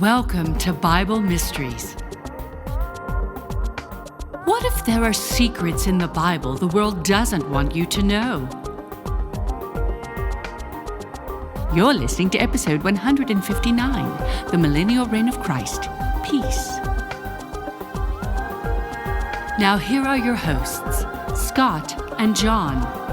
Welcome to Bible Mysteries. What if there are secrets in the Bible the world doesn't want you to know? You're listening to episode 159, The Millennial Reign of Christ, Peace. Now here are your hosts, Scott and John.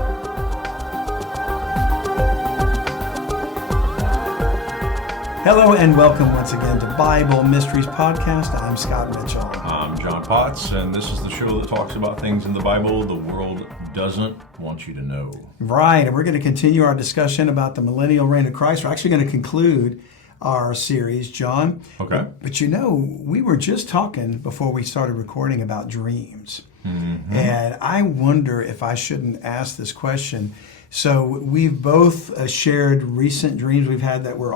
Hello and welcome once again to Bible Mysteries Podcast. I'm Scott Mitchell. I'm John Potts, and this is the show that talks about things in the Bible the world doesn't want you to know. Right, and we're going to continue our discussion about the millennial reign of Christ. We're actually going to conclude our series, John. Okay. But you know, we were just talking before we started recording about dreams. Mm-hmm. And I wonder if I shouldn't ask this question. So we've both shared recent dreams we've had that were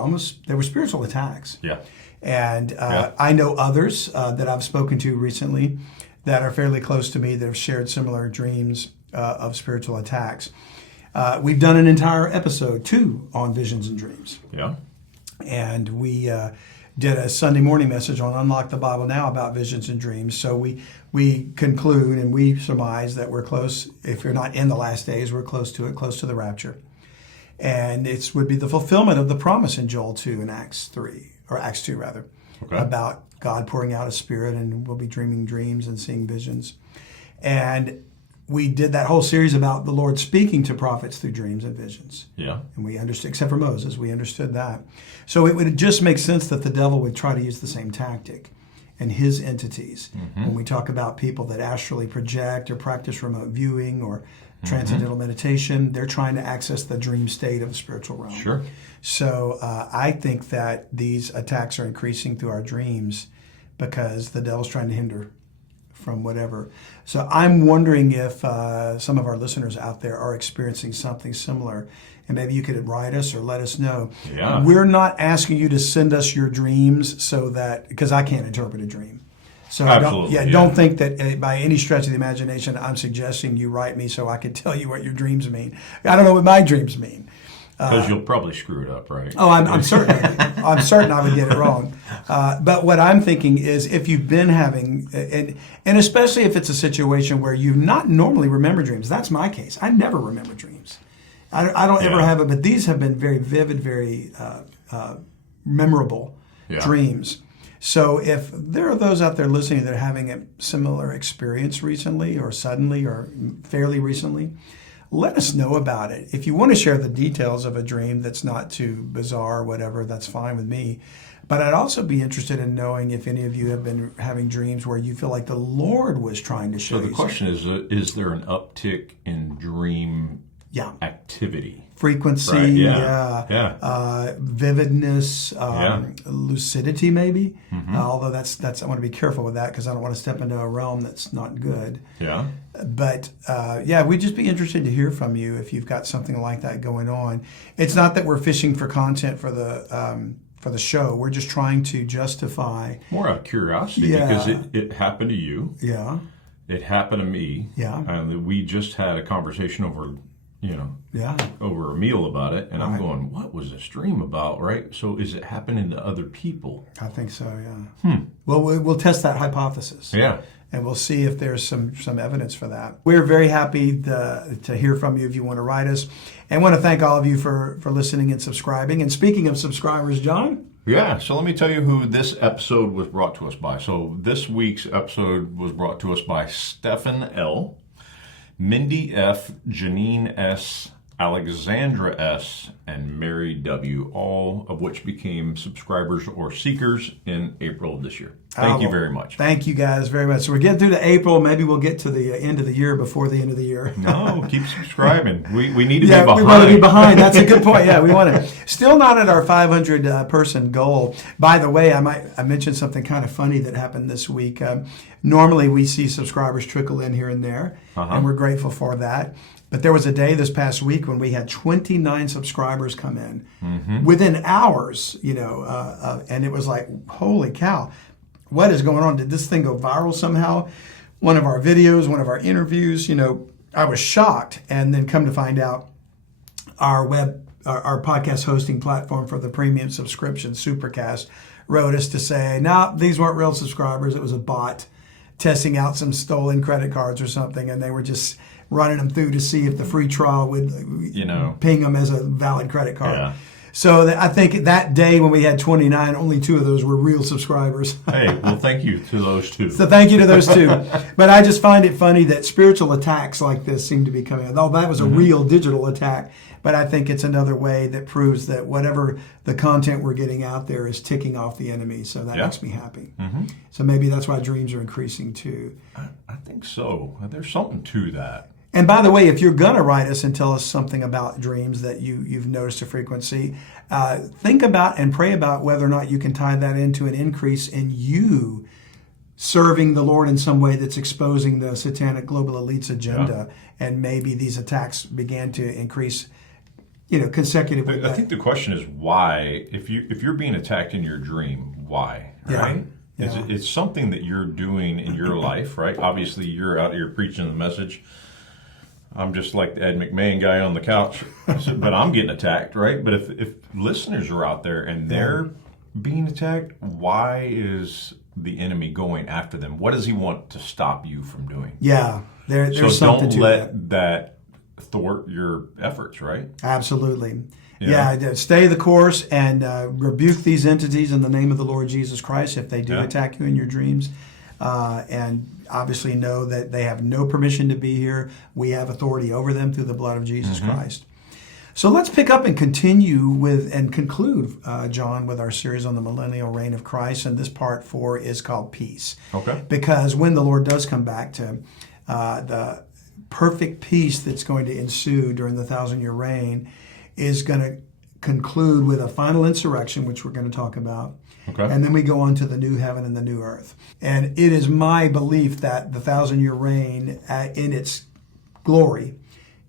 spiritual attacks. Yeah. And I know others that I've spoken to recently that are fairly close to me that have shared similar dreams of spiritual attacks. We've done an entire episode, 2, on visions and dreams. Yeah. And we did a Sunday morning message on Unlock the Bible Now about visions and dreams. So we conclude and we surmise that we're close. If you're not in the last days, we're close to it, close to the rapture. And it would be the fulfillment of the promise in Joel 2 and Acts 3, or Acts 2 rather, about God pouring out His Spirit and we'll be dreaming dreams and seeing visions. And we did that whole series about the Lord speaking to prophets through dreams and visions. Yeah. And we understood, except for Moses, we understood that. So it would just make sense that the devil would try to use the same tactic and his entities. Mm-hmm. When we talk about people that astrally project or practice remote viewing or transcendental meditation, they're trying to access the dream state of the spiritual realm. Sure. So I think that these attacks are increasing through our dreams because the devil's trying to hinder from whatever. So I'm wondering if some of our listeners out there are experiencing something similar, and maybe you could write us or let us know. Yeah. We're not asking you to send us your dreams so that, because I can't interpret a dream. So don't think that by any stretch of the imagination I'm suggesting you write me so I can tell you what your dreams mean. I don't know what my dreams mean. Because you'll probably screw it up, right? Oh, I'm certain. I'm certain I would get it wrong. But what I'm thinking is if you've been having, and especially if it's a situation where you not normally remember dreams. That's my case. I never remember dreams. I don't ever have it, but these have been very vivid, very memorable dreams. So if there are those out there listening that are having a similar experience recently or suddenly or fairly recently, let us know about it. If you want to share the details of a dream that's not too bizarre or whatever, that's fine with me. But I'd also be interested in knowing if any of you have been having dreams where you feel like the Lord was trying to show you. So the question is there an uptick in dream activity? Frequency, right. Vividness, lucidity maybe. Mm-hmm. Although that's I want to be careful with that because I don't want to step into a realm that's not good. Yeah. But we'd just be interested to hear from you if you've got something like that going on. It's not that we're fishing for content for the show. We're just trying to justify. More out of curiosity because it happened to you. Yeah. It happened to me. Yeah. And we just had a conversation over a meal about it, and I'm going, what was this dream about, right? So is it happening to other people? I think so, yeah. Well, we'll test that hypothesis. Yeah. And we'll see if there's some evidence for that. We're very happy to hear from you if you want to write us. And want to thank all of you for listening and subscribing. And speaking of subscribers, John? Yeah, so let me tell you who this episode was brought to us by. So this week's episode was brought to us by Stephan L., Mindy F., Jeanene S., Alexandra S., and Mary W., all of which became subscribers or seekers in April of this year. Thank you very much. Thank you guys very much. So we're getting through to April. Maybe we'll get to the end of the year before the end of the year. No, keep subscribing. We need to be behind. We want to be behind. That's a good point. Yeah, we want to. Still not at our 500 person goal. By the way, I mentioned something kind of funny that happened this week. Normally we see subscribers trickle in here and there, and we're grateful for that. But there was a day this past week when we had 29 subscribers come in within hours, and it was like, holy cow, what is going on? Did this thing go viral somehow? One of our videos, one of our interviews, I was shocked. And then come to find out our podcast hosting platform for the premium subscription, Supercast, wrote us to say, no, these weren't real subscribers. It was a bot testing out some stolen credit cards or something, and they were just running them through to see if the free trial would, ping them as a valid credit card. Yeah. So I think that day when we had 29, only 2 of those were real subscribers. Hey, well, thank you to those 2. So thank you to those 2. But I just find it funny that spiritual attacks like this seem to be coming. Oh, that was a real digital attack. But I think it's another way that proves that whatever the content we're getting out there is ticking off the enemy. So that makes me happy. So maybe that's why dreams are increasing too. I think so. There's something to that. And by the way, if you're going to write us and tell us something about dreams that you've noticed a frequency, think about and pray about whether or not you can tie that into an increase in you serving the Lord in some way that's exposing the satanic global elite's agenda. And maybe these attacks began to increase, consecutively. I think the question is why, if you're being attacked in your dream, why, right? Yeah. It's something that you're doing in your life, right? Obviously, you're out here preaching the message. I'm just like the Ed McMahon guy on the couch, but I'm getting attacked, right? But if listeners are out there and they're being attacked, why is the enemy going after them? What does he want to stop you from doing? Yeah, there's something to that. So don't let that thwart your efforts, right? Absolutely. Yeah, stay the course and rebuke these entities in the name of the Lord Jesus Christ if they do attack you in your dreams. And obviously know that they have no permission to be here. We have authority over them through the blood of Jesus Christ. So let's pick up and continue with and conclude, John, with our series on the millennial reign of Christ. And this part 4 is called Peace. Okay. Because when the Lord does come back to the perfect peace that's going to ensue during the 1,000-year reign is going to conclude with a final insurrection, which we're going to talk about. Okay. And then we go on to the new heaven and the new earth. And it is my belief that the 1,000-year reign in its glory,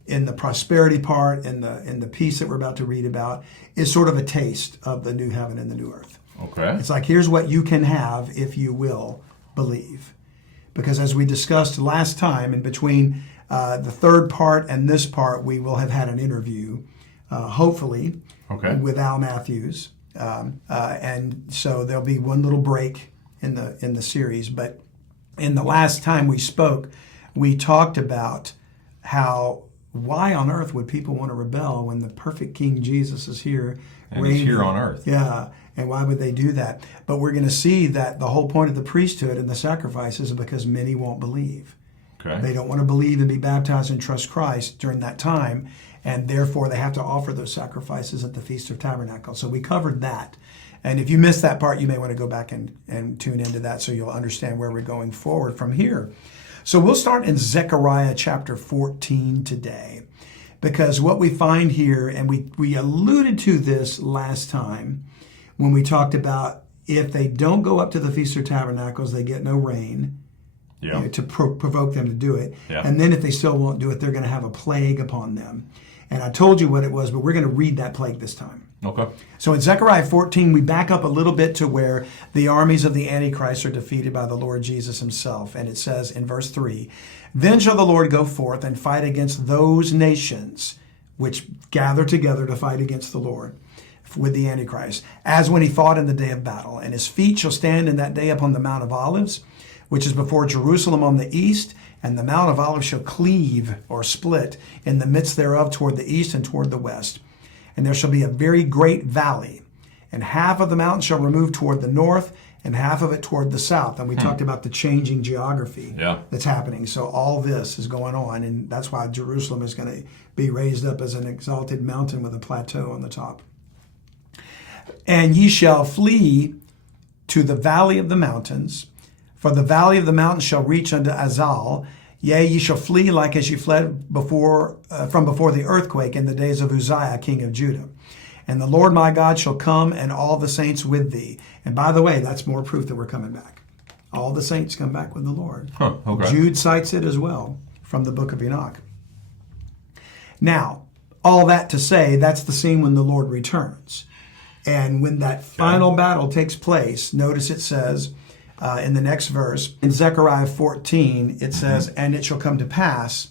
in the prosperity part, in the peace that we're about to read about, is sort of a taste of the new heaven and the new earth. Okay. It's like, here's what you can have if you will believe. Because as we discussed last time, in between the third part and this part, we will have had an interview, hopefully, with Al Matthews. And so there'll be one little break in the series. But in the last time we spoke, we talked about why on earth would people want to rebel when the perfect King Jesus is here? And he's here on earth. Yeah. And why would they do that? But we're going to see that the whole point of the priesthood and the sacrifices is because many won't believe. Okay. They don't want to believe and be baptized and trust Christ during that time. And therefore, they have to offer those sacrifices at the Feast of Tabernacles. So we covered that. And if you missed that part, you may want to go back and tune into that so you'll understand where we're going forward from here. So we'll start in Zechariah chapter 14 today. Because what we find here, and we alluded to this last time when we talked about if they don't go up to the Feast of Tabernacles, they get no rain. To provoke them to do it. Yeah. And then if they still won't do it, they're going to have a plague upon them. And I told you what it was, but we're going to read that plague this time. Okay. So in Zechariah 14, we back up a little bit to where the armies of the Antichrist are defeated by the Lord Jesus himself. And it says in verse 3, "Then shall the Lord go forth and fight against those nations which gather together to fight against the Lord with the Antichrist, as when he fought in the day of battle. And his feet shall stand in that day upon the Mount of Olives, which is before Jerusalem on the east, and the Mount of Olives shall cleave or split in the midst thereof toward the east and toward the west. And there shall be a very great valley, and half of the mountain shall remove toward the north, and half of it toward the south." And we talked about the changing geography that's happening. So all this is going on, and that's why Jerusalem is going to be raised up as an exalted mountain with a plateau on the top. "And ye shall flee to the valley of the mountains, for the valley of the mountains shall reach unto Azal. Yea, ye shall flee like as ye fled from before the earthquake in the days of Uzziah, king of Judah. And the Lord my God shall come, and all the saints with thee." And by the way, that's more proof that we're coming back. All the saints come back with the Lord. Okay. Jude cites it as well from the book of Enoch. Now, all that to say, that's the scene when the Lord returns. And when that final battle takes place, notice it says, in the next verse, in Zechariah 14, it says, "And it shall come to pass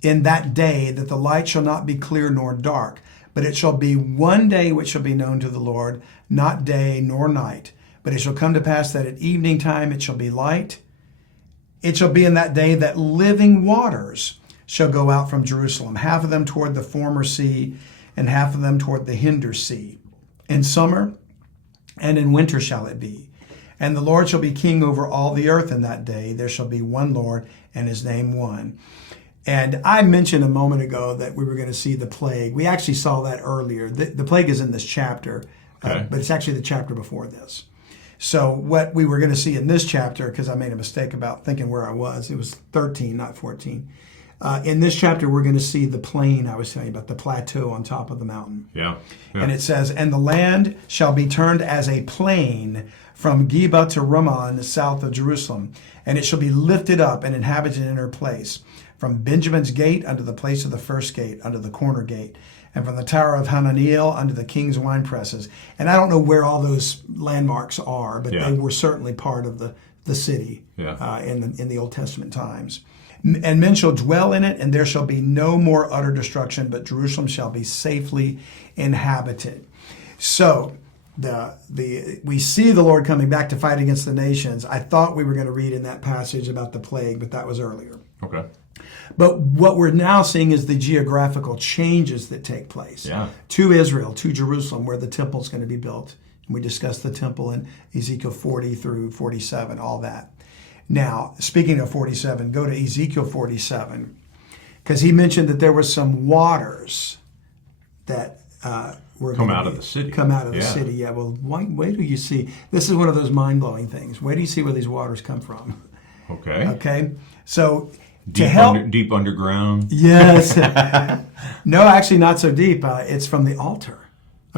in that day that the light shall not be clear nor dark, But it shall be one day which shall be known to the Lord, not day nor night. But it shall come to pass that at evening time it shall be light. It shall be in that day that living waters shall go out from Jerusalem, half of them toward the former sea, and half of them toward the hinder sea. In summer and in winter shall it be. And the Lord shall be king over all the earth in that day. There shall be one Lord, and his name one. And I mentioned a moment ago that we were going to see the plague. We actually saw that earlier. The plague is in this chapter, but it's actually the chapter before this. So what we were going to see in this chapter, because I made a mistake about thinking where I was, it was 13, not 14. In this chapter, we're going to see the plain I was telling you about, the plateau on top of the mountain. Yeah. And it says, and the land shall be turned as a plain from Geba to Rimmon, south of Jerusalem. And it shall be lifted up and inhabited in her place, from Benjamin's gate unto the place of the first gate, unto the corner gate, and from the tower of Hananiel unto the king's wine presses. And I don't know where all those landmarks are, but they were certainly part of the city in the Old Testament times. And men shall dwell in it, and there shall be no more utter destruction, but Jerusalem shall be safely inhabited. So we see the Lord coming back to fight against the nations. I thought we were going to read in that passage about the plague, but that was earlier. Okay. But what we're now seeing is the geographical changes that take place to Israel, to Jerusalem, where the temple is going to be built. And we discussed the temple in Ezekiel 40 through 47, all that. Now, speaking of 47, go to Ezekiel 47, because he mentioned that there were some waters that were come out of the city. Come out of the city, yeah. Well, wait till you see. This is one of those mind-blowing things. Wait till you see where these waters come from. Okay. Okay. So deep underground. Yes. No, actually not so deep. It's from the altar,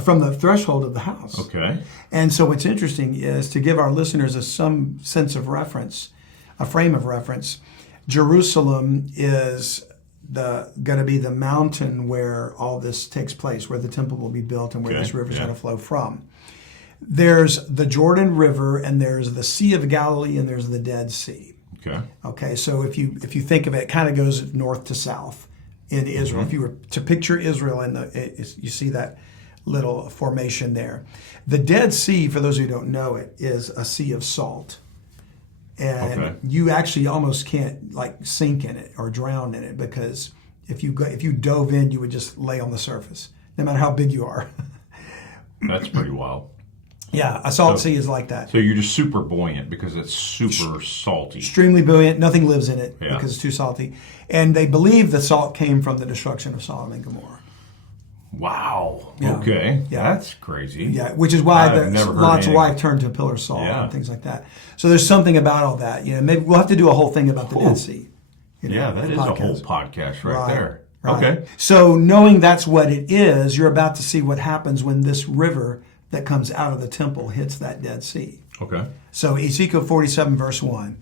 from the threshold of the house. Okay. And so what's interesting is to give our listeners some sense of reference, a frame of reference. Jerusalem is going to be the mountain where all this takes place, where the temple will be built and where this river is going to flow from. There's the Jordan River, and there's the Sea of Galilee, and there's the Dead Sea. Okay. So if you think of it, it kind of goes north to south in Israel. If you were to picture Israel, you see that little formation there. The Dead Sea, for those who don't know it, is a sea of salt. And you actually almost can't sink in it or drown in it, because if you dove in, you would just lay on the surface, no matter how big you are. That's pretty wild. Yeah, a salt sea is like that. So you're just super buoyant because it's super salty. Extremely buoyant. Nothing lives in it because it's too salty. And they believe the salt came from the destruction of Sodom and Gomorrah. Wow. Yeah. Okay. Yeah. That's crazy. Yeah, which is why Lot's wife turned to a pillar of salt and things like that. So there's something about all that. Maybe we'll have to do a whole thing about the Dead Sea. That is a whole podcast right there. Right. Okay. So knowing that's what it is, you're about to see what happens when this river that comes out of the temple hits that Dead Sea. Okay. So Ezekiel 47, verse 1.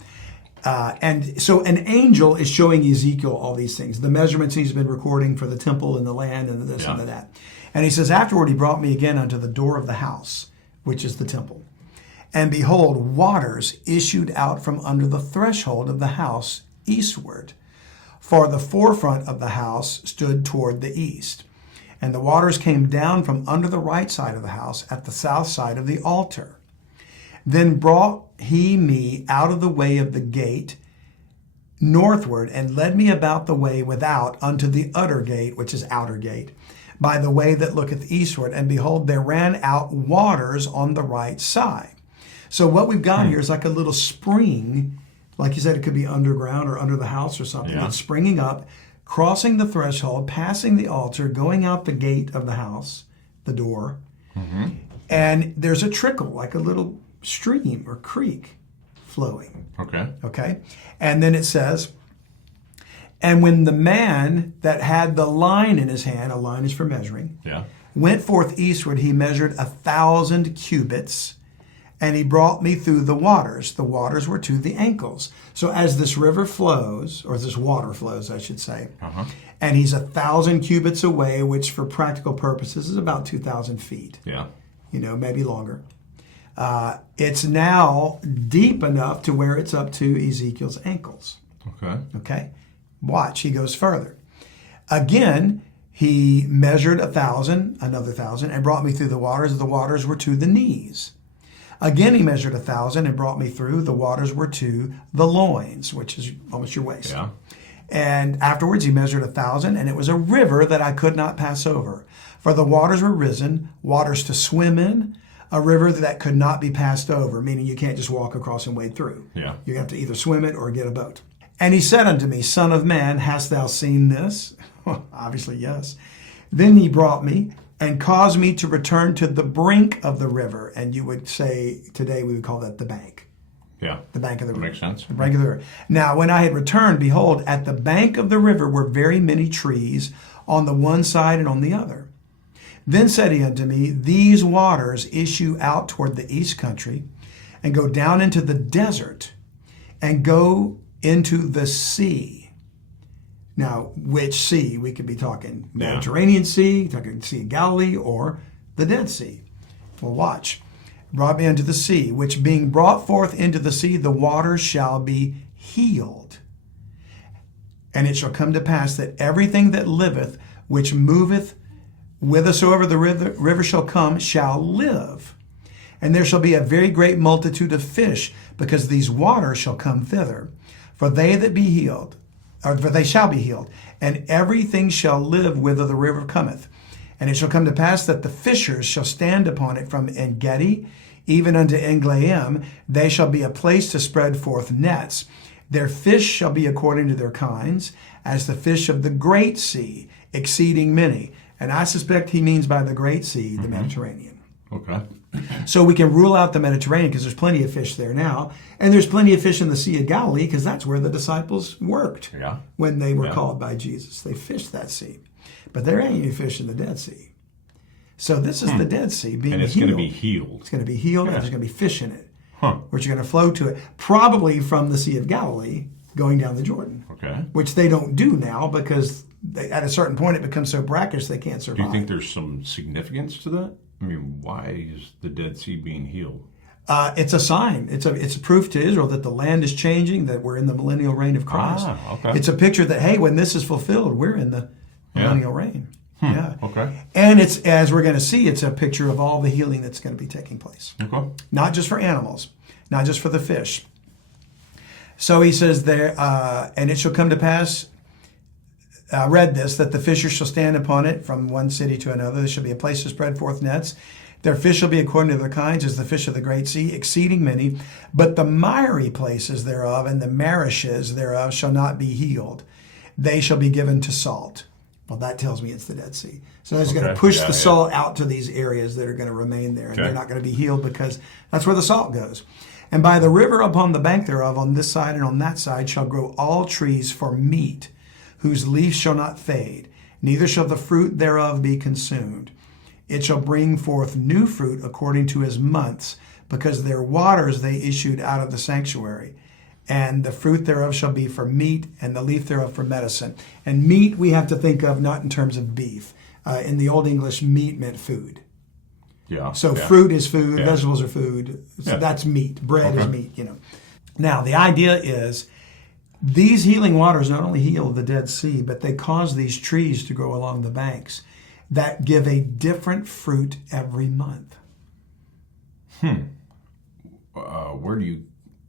And so an angel is showing Ezekiel all these things, the measurements he's been recording for the temple and the land and this and that. And he says, afterward he brought me again unto the door of the house, which is the temple. And behold, waters issued out from under the threshold of the house eastward. For the forefront of the house stood toward the east. And the waters came down from under the right side of the house at the south side of the altar. Then brought he me out of the way of the gate northward, and led me about the way without unto the utter gate, which is outer gate, by the way that looketh eastward. And behold, there ran out waters on the right side. So what we've got here is like a little spring. Like you said, it could be underground or under the house or something. It's springing up, crossing the threshold, passing the altar, going out the gate of the house, the door. And there's a trickle, like a little stream or creek flowing. Okay. And then it says, and when the man that had the line in his hand, a line is for measuring, went forth eastward, he measured 1,000 cubits, and he brought me through the waters. The waters were to the ankles. So as this river flows, or this water flows, I should say, and he's 1,000 cubits away, which for practical purposes is about 2,000 feet. Maybe longer. It's now deep enough to where it's up to Ezekiel's ankles. Okay. Watch, he goes further. Again, He measured 1,000, another 1,000, and brought me through the waters. The waters were to the knees. Again, he measured 1,000 and brought me through. The waters were to the loins, which is almost your waist. Yeah. And afterwards, he measured 1,000, and it was a river that I could not pass over. For the waters were risen, waters to swim in, a river that could not be passed over, meaning you can't just walk across and wade through. Yeah. You have to either swim it or get a boat. And he said unto me, Son of man, hast thou seen this? Obviously, yes. Then he brought me and caused me to return to the brink of the river. And you would say, today we would call that the bank. Yeah. The bank of the river. Makes sense. The bank of the river. Now, when I had returned, behold, at the bank of the river were very many trees on the one side and on the other. Then said he unto me, These waters issue out toward the east country, and go down into the desert, and go into the sea. Now, which sea? We could be talking Mediterranean Sea, talking Sea of Galilee, or the Dead Sea. Well, watch. Brought me unto the sea, which being brought forth into the sea, the waters shall be healed. And it shall come to pass that everything that liveth, which moveth whithersoever the river shall come, shall live. And there shall be a very great multitude of fish, because these waters shall come thither. For they that be healed, or for they shall be healed, and everything shall live whither the river cometh. And it shall come to pass that the fishers shall stand upon it from En-gedi even unto Englaim. They shall be a place to spread forth nets. Their fish shall be according to their kinds, as the fish of the great sea, exceeding many. And I suspect he means by the great sea, the Mediterranean. Okay. So we can rule out the Mediterranean because there's plenty of fish there now. And there's plenty of fish in the Sea of Galilee because that's where the disciples worked when they were called by Jesus. They fished that sea. But there ain't any fish in the Dead Sea. So this is the Dead Sea being healed. And it's going to be healed. It's going to be healed, and there's going to be fish in it, which are going to flow to it, probably from the Sea of Galilee going down the Jordan. Okay. Which they don't do now because at a certain point it becomes so brackish they can't survive. Do you think there's some significance to that? I mean, why is the Dead Sea being healed? It's a sign. It's a proof to Israel that the land is changing, that we're in the millennial reign of Christ. Okay. It's a picture that, hey, when this is fulfilled, we're in the millennial reign. Yeah. Okay. And it's, as we're going to see, it's a picture of all the healing that's going to be taking place. Okay. Not just for animals, not just for the fish. So he says there, and it shall come to pass, I read this, that the fishers shall stand upon it from one city to another. There shall be a place to spread forth nets. Their fish shall be according to their kinds, as the fish of the great sea, exceeding many. But the miry places thereof and the marishes thereof shall not be healed. They shall be given to salt. Well, that tells me it's the Dead Sea. So it's going to push the salt out to these areas that are going to remain there. And they're not going to be healed because that's where the salt goes. And by the river upon the bank thereof, on this side and on that side, shall grow all trees for meat, whose leaf shall not fade, neither shall the fruit thereof be consumed. It shall bring forth new fruit according to his months, because their waters they issued out of the sanctuary. And the fruit thereof shall be for meat, and the leaf thereof for medicine. And meat we have to think of not in terms of beef. In the Old English, meat meant food. Yeah. So fruit is food, vegetables are food. So that's meat. Bread is meat, you know. Now, the idea is these healing waters not only heal the Dead Sea, but they cause these trees to grow along the banks that give a different fruit every month. Where do you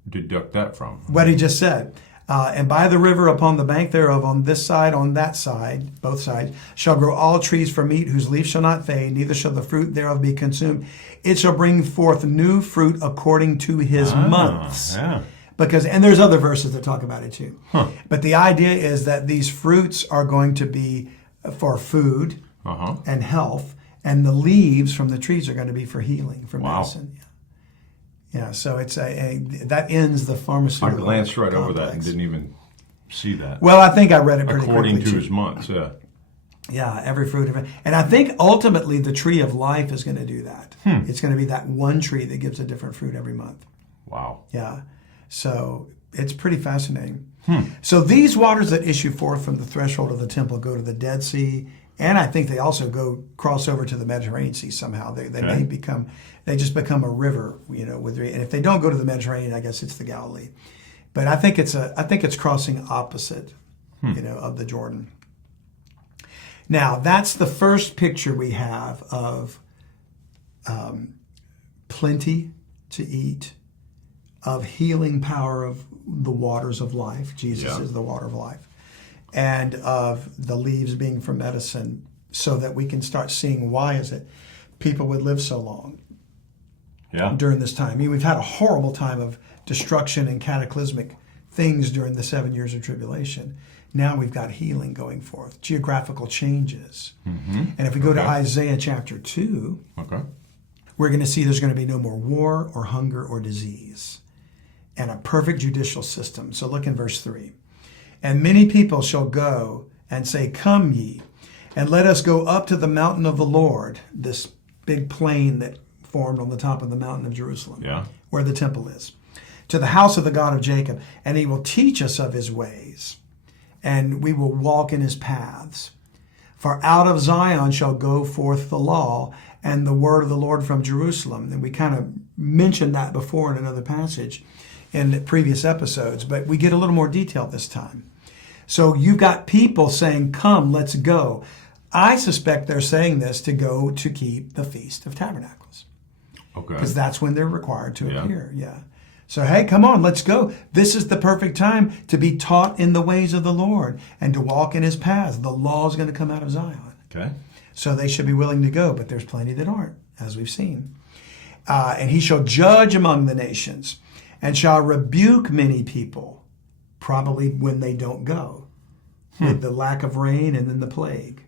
deduct that from? What he just said. And by the river upon the bank thereof, on this side, on that side, both sides, shall grow all trees for meat, whose leaf shall not fade, neither shall the fruit thereof be consumed. It shall bring forth new fruit according to his months. Yeah. Because, and there's other verses that talk about it too. But the idea is that these fruits are going to be for food and health, and the leaves from the trees are going to be for healing, for medicine. Yeah, so it's that ends the pharmaceutical. I glanced right complex. over that and didn't even see that. Well, I think I read it pretty according quickly to his months. Yeah, every fruit of it. And I think ultimately the tree of life is going to do that. It's going to be that one tree that gives a different fruit every month. Wow. Yeah. So it's pretty fascinating. So these waters that issue forth from the threshold of the temple go to the Dead Sea, and I think they also cross over to the Mediterranean Sea somehow. They may become, they just become a river, you know. And if they don't go to the Mediterranean, I guess it's the Galilee. But I think it's crossing opposite, you know, of the Jordan. Now, that's the first picture we have of plenty to eat, of healing power of the waters of life. Jesus is the water of life. And of the leaves being for medicine, so that we can start seeing why is it people would live so long during this time. I mean, we've had a horrible time of destruction and cataclysmic things during the 7 years of tribulation. Now we've got healing going forth, geographical changes. And if we go to Isaiah chapter 2, we're going to see there's going to be no more war or hunger or disease, and a perfect judicial system. So look in verse 3. And many people shall go and say, come ye, and let us go up to the mountain of the Lord, this big plain that formed on the top of the mountain of Jerusalem, where the temple is, to the house of the God of Jacob, and he will teach us of his ways, and we will walk in his paths. For out of Zion shall go forth the law and the word of the Lord from Jerusalem. And we kind of mentioned that before in another passage in previous episodes, but we get a little more detail this time. So you've got people saying, come, let's go. I suspect they're saying this to go to keep the Feast of Tabernacles. Because that's when they're required to appear. So, hey, come on, let's go. This is the perfect time to be taught in the ways of the Lord and to walk in his paths. The law is going to come out of Zion. So they should be willing to go, but there's plenty that aren't, as we've seen. And he shall judge among the nations and shall rebuke many people, probably when they don't go, with the lack of rain and then the plague.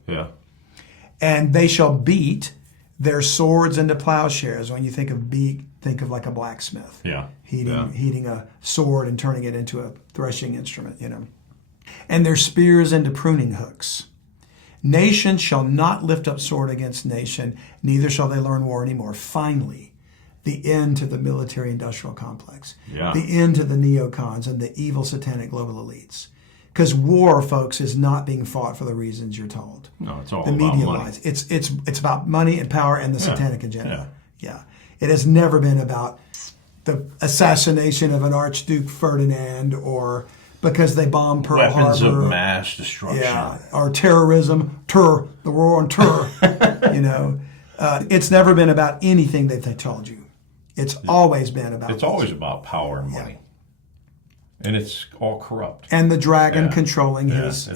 And they shall beat their swords into plowshares. When you think of beat, think of like a blacksmith. Heating a sword and turning it into a threshing instrument, And their spears into pruning hooks. Nation shall not lift up sword against nation, neither shall they learn war anymore. Finally, the end to the military-industrial complex. The end to the neocons and the evil satanic global elites. Because war, folks, is not being fought for the reasons you're told. No, it's all the about media money. lies. It's about money and power and the satanic agenda. It has never been about the assassination of an Archduke Ferdinand or because they bombed Pearl Harbor. Weapons of mass destruction. Or terrorism, the war on terror. It's never been about anything that they told you. It's always been about. It's always about power and money. And it's all corrupt. And the dragon controlling his so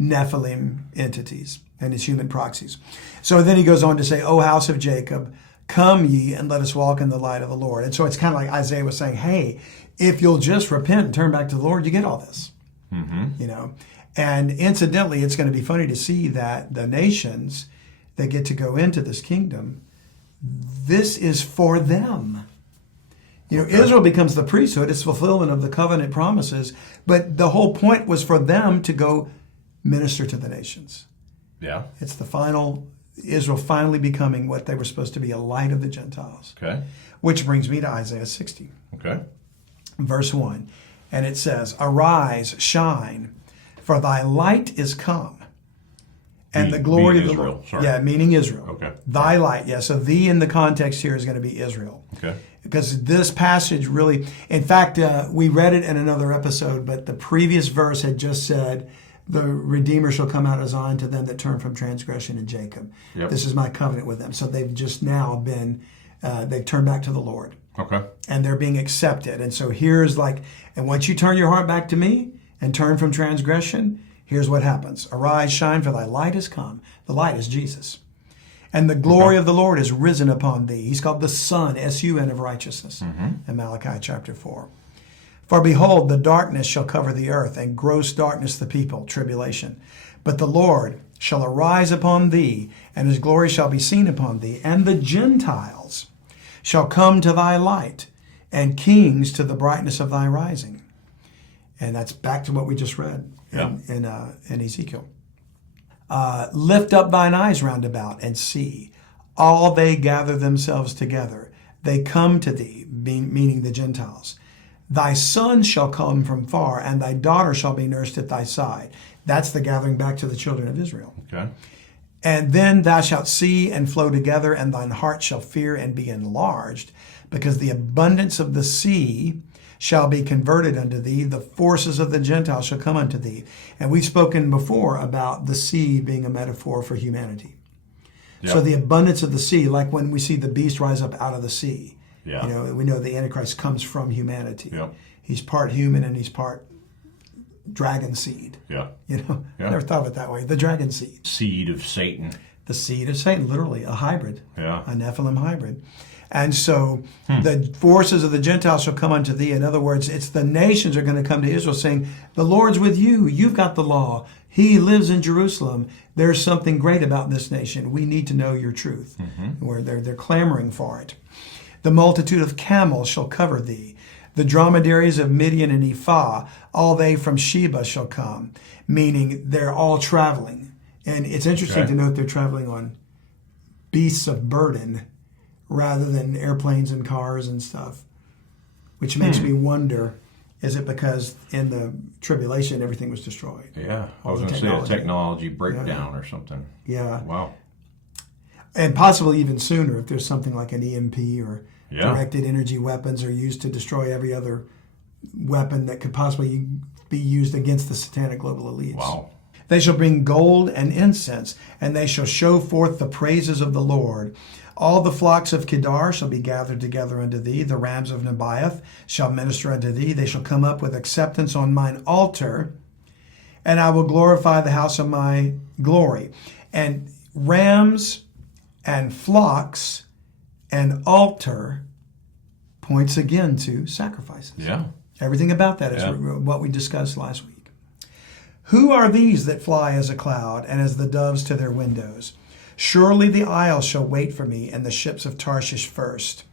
Nephilim entities and his human proxies. So then he goes on to say, O house of Jacob, come ye and let us walk in the light of the Lord. And so it's kind of like Isaiah was saying, hey, if you'll just repent and turn back to the Lord, you get all this. And incidentally, it's going to be funny to see that the nations that get to go into this kingdom, this is for them. Israel becomes the priesthood. It's fulfillment of the covenant promises. But the whole point was for them to go minister to the nations. It's the final, Israel finally becoming what they were supposed to be, a light of the Gentiles. Which brings me to Isaiah 60. Verse 1. And it says, Arise, shine, for thy light is come. And the glory of the Israel. Lord. Meaning Israel. Thy light. So thee in the context here is going to be Israel. Because this passage really, in fact, we read it in another episode, but the previous verse had just said, the Redeemer shall come out of Zion to them that turn from transgression in Jacob. This is my covenant with them. So they've just now been, they've turned back to the Lord. And they're being accepted. And so here's and once you turn your heart back to me and turn from transgression, here's what happens. Arise, shine, for thy light is come. The light is Jesus. And the glory of the Lord is risen upon thee. He's called the Son, S-U-N, of righteousness, in Malachi chapter 4. For behold, the darkness shall cover the earth, and gross darkness the people, tribulation. But the Lord shall arise upon thee, and his glory shall be seen upon thee. And the Gentiles shall come to thy light, and kings to the brightness of thy rising. And that's back to what we just read in Ezekiel. Lift up thine eyes round about and see. All they gather themselves together. They come to thee, meaning the Gentiles. Thy son shall come from far, and thy daughter shall be nursed at thy side. That's the gathering back to the children of Israel. And then thou shalt see and flow together, and thine heart shall fear and be enlarged, because the abundance of the sea shall be converted unto thee. The forces of the Gentiles shall come unto thee. And we've spoken before about the sea being a metaphor for humanity. Yep. So the abundance of the sea, like when we see the beast rise up out of the sea. Yeah. We know the Antichrist comes from humanity. Yep. He's part human and he's part dragon seed. Yeah. I never thought of it that way. The dragon seed. Seed of Satan. The seed of Satan, literally a hybrid. Yeah. A Nephilim hybrid. And so the forces of the Gentiles shall come unto thee. In other words, it's the nations are going to come to Israel saying, the Lord's with you. You've got the law. He lives in Jerusalem. There's something great about this nation. We need to know your truth. Where they're clamoring for it. The multitude of camels shall cover thee. The dromedaries of Midian and Ephah, all they from Sheba shall come. Meaning they're all traveling. And it's interesting to note they're traveling on beasts of burden rather than airplanes and cars and stuff, which makes me wonder, is it because in the tribulation everything was destroyed? Yeah, I was going to say a technology breakdown or something. Yeah. Wow. And possibly even sooner if there's something like an EMP or directed energy weapons are used to destroy every other weapon that could possibly be used against the satanic global elites. Wow. They shall bring gold and incense, and they shall show forth the praises of the Lord. All the flocks of Kedar shall be gathered together unto thee. The rams of Nebaioth shall minister unto thee. They shall come up with acceptance on mine altar, and I will glorify the house of my glory. And rams and flocks and altar points again to sacrifices. Yeah. Everything about that is what we discussed last week. Who are these that fly as a cloud and as the doves to their windows? Surely the isles shall wait for me, and the ships of Tarshish first,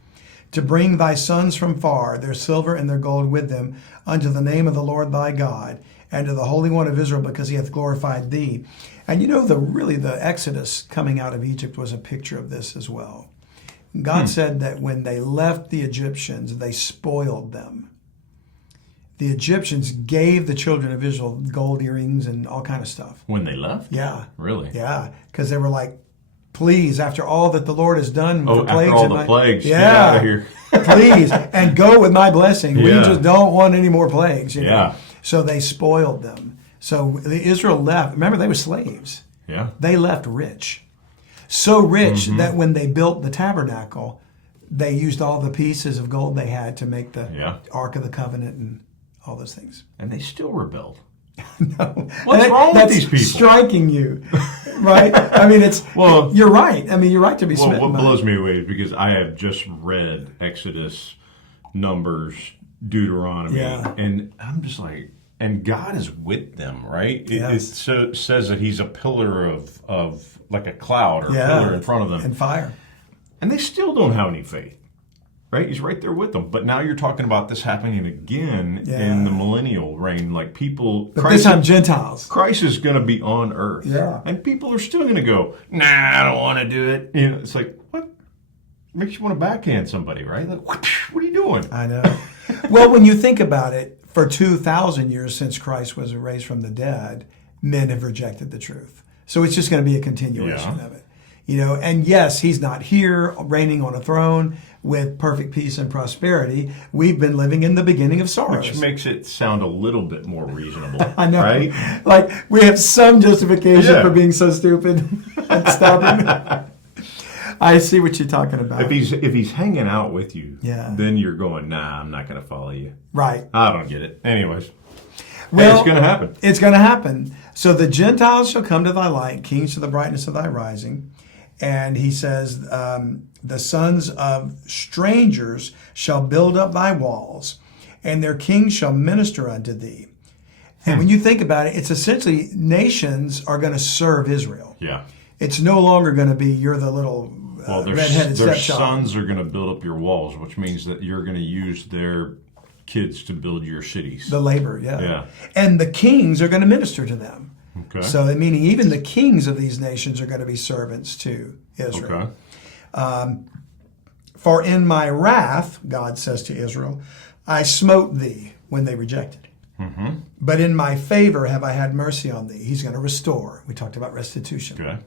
to bring thy sons from far, their silver and their gold with them, unto the name of the Lord thy God, and to the Holy One of Israel, because he hath glorified thee. And the Exodus coming out of Egypt was a picture of this as well. God said that when they left the Egyptians, they spoiled them. The Egyptians gave the children of Israel gold earrings and all kind of stuff. When they left? Yeah. Really? Yeah, because they were like, please, after all that the Lord has done with the plagues. After all the plagues, get out of here. Please, and go with my blessing. We just don't want any more plagues. You know? So they spoiled them. So Israel left. Remember, they were slaves. Yeah. They left rich. So rich that when they built the tabernacle, they used all the pieces of gold they had to make the Ark of the Covenant and all those things. And they still rebelled. No. What's wrong with these people? Striking you, right? I mean, you're right. I mean, you're right to be smitten. What blows me away is because I have just read Exodus, Numbers, Deuteronomy, and I'm just like, and God is with them, right? It says that he's a pillar of like a cloud or a pillar in front of them. And fire. And they still don't have any faith. Right? He's right there with them. But now you're talking about this happening again in the millennial reign. Like people... But this time Gentiles. Christ is going to be on earth. Yeah. And people are still going to go, nah, I don't want to do it. It's like, what? Makes you want to backhand somebody, right? Like, what are you doing? I know. Well, when you think about it, for 2,000 years since Christ was raised from the dead, men have rejected the truth. So it's just going to be a continuation of it. And yes, he's not here reigning on a throne with perfect peace and prosperity. We've been living in the beginning of sorrows. Which makes it sound a little bit more reasonable. I know. Right? Like we have some justification for being so stupid and stubborn. I see what you're talking about. If he's hanging out with you, then you're going, nah, I'm not going to follow you. Right. I don't get it. Anyways. Well, it's going to happen. It's going to happen. So the Gentiles shall come to thy light, kings to the brightness of thy rising. And he says, the sons of strangers shall build up thy walls, and their kings shall minister unto thee. And when you think about it, it's essentially nations are going to serve Israel. Yeah. It's no longer going to be you're the little redheaded their stepchild. sons are going to build up your walls, which means that you're going to use their kids to build your cities. The labor, yeah. And the kings are going to minister to them. Okay. So, meaning even the kings of these nations are going to be servants to Israel. Okay. For in my wrath, God says to Israel, I smote thee when they rejected. Mm-hmm. But in my favor have I had mercy on thee. He's going to restore. We talked about restitution. Okay.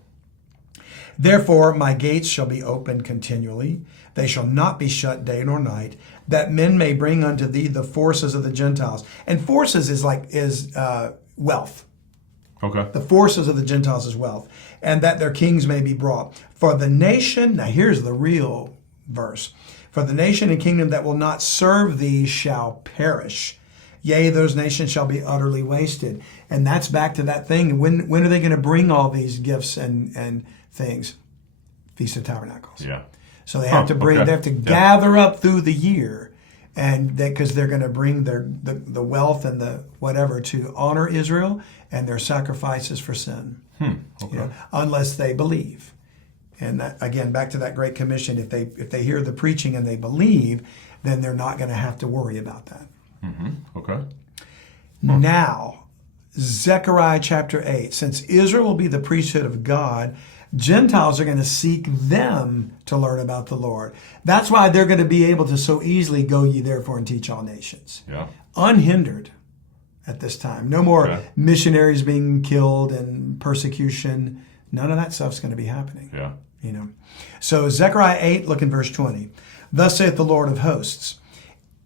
Therefore, my gates shall be opened continually. They shall not be shut day nor night, that men may bring unto thee the forces of the Gentiles. And forces is wealth. Okay. The forces of the Gentiles is wealth. And that their kings may be brought. For the nation, now here's the real verse. For the nation and kingdom that will not serve thee shall perish. Yea, those nations shall be utterly wasted. And that's back to that thing. When are they going to bring all these gifts and things? Feast of Tabernacles. Yeah. So they have to bring, they have to gather up through the year, and because they're going to bring the wealth and the whatever to honor Israel and their sacrifices for sin. Okay. Unless they believe. And that, again, back to that Great Commission, if they hear the preaching and they believe, then they're not going to have to worry about that. Okay. Now, Zechariah chapter 8, since Israel will be the priesthood of God, Gentiles are going to seek them to learn about the Lord. That's why they're going to be able to so easily go ye therefore and teach all nations. Yeah. Unhindered at this time. No more missionaries being killed and persecution. None of that stuff's going to be happening. Yeah. So Zechariah 8, look in verse 20. Thus saith the Lord of hosts,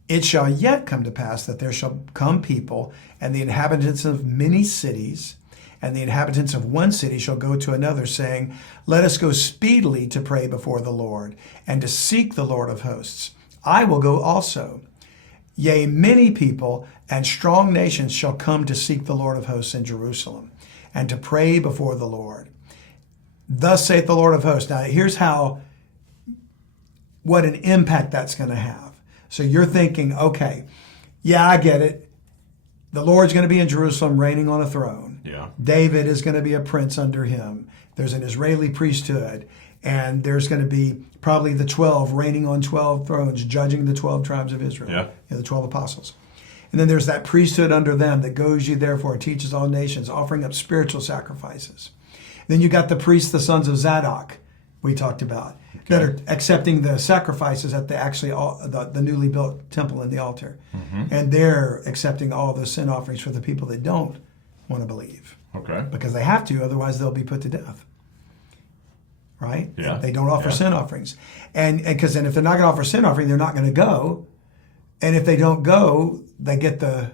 it shall yet come to pass that there shall come people, and the inhabitants of many cities, and the inhabitants of one city shall go to another, saying, let us go speedily to pray before the Lord, and to seek the Lord of hosts. I will go also. Yea, many people and strong nations shall come to seek the Lord of hosts in Jerusalem, and to pray before the Lord. Thus saith the Lord of hosts. Now, here's what an impact that's going to have. So you're thinking, okay, yeah, I get it. The Lord's going to be in Jerusalem reigning on a throne. Yeah. David is going to be a prince under him. There's an Israeli priesthood. And there's going to be probably the 12 reigning on 12 thrones, judging the 12 tribes of Israel. Yeah. The 12 apostles. And then there's that priesthood under them that goes ye therefore, teaches all nations, offering up spiritual sacrifices. Then you got the priests, the sons of Zadok, we talked about, that are accepting the sacrifices at the newly built temple and the altar. And they're accepting all the sin offerings for the people that don't want to believe. Okay. Because they have to, otherwise they'll be put to death. Right? Yeah. They don't offer sin offerings. And because then if they're not going to offer sin offering, they're not going to go. And if they don't go, they get the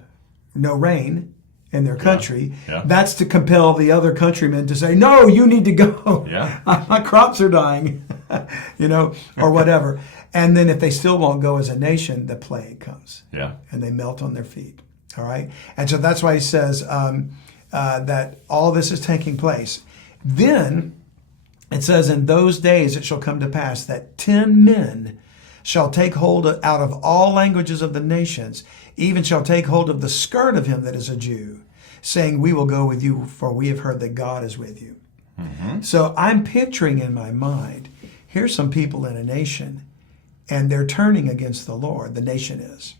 no rain in their country. Yeah. That's to compel the other countrymen to say, no, you need to go. Yeah. My crops are dying, or whatever. And then if they still won't go as a nation, the plague comes. Yeah. And they melt on their feet. All right? And so that's why he says that all this is taking place. Then it says, in those days it shall come to pass that 10 men shall take hold out of all languages of the nations, even shall take hold of the skirt of him that is a Jew, saying, we will go with you, for we have heard that God is with you. So I'm picturing in my mind, here's some people in a nation, and they're turning against the Lord, the nation is.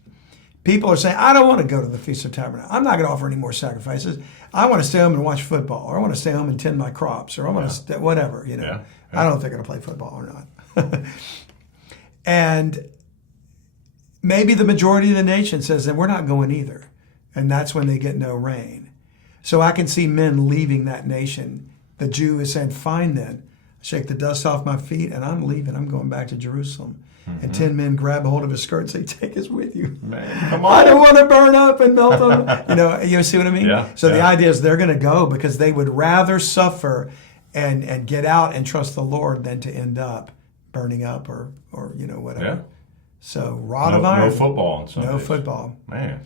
People are saying, I don't want to go to the Feast of Tabernacles. I'm not going to offer any more sacrifices. I want to stay home and watch football, or I want to stay home and tend my crops, or I want to whatever, Yeah. I don't know if they're going to play football or not. And maybe the majority of the nation says, then we're not going either. And that's when they get no rain. So I can see men leaving that nation. The Jew is saying, fine then, shake the dust off my feet, and I'm leaving. I'm going back to Jerusalem. And 10 men grab a hold of his skirt and say, take us with you. Man, come on. I don't want to burn up and melt on you see what I mean? Yeah. So the idea is they're going to go because they would rather suffer and get out and trust the Lord than to end up burning up or whatever. Yeah. So rod of iron. No football on Sundays. No football. Man.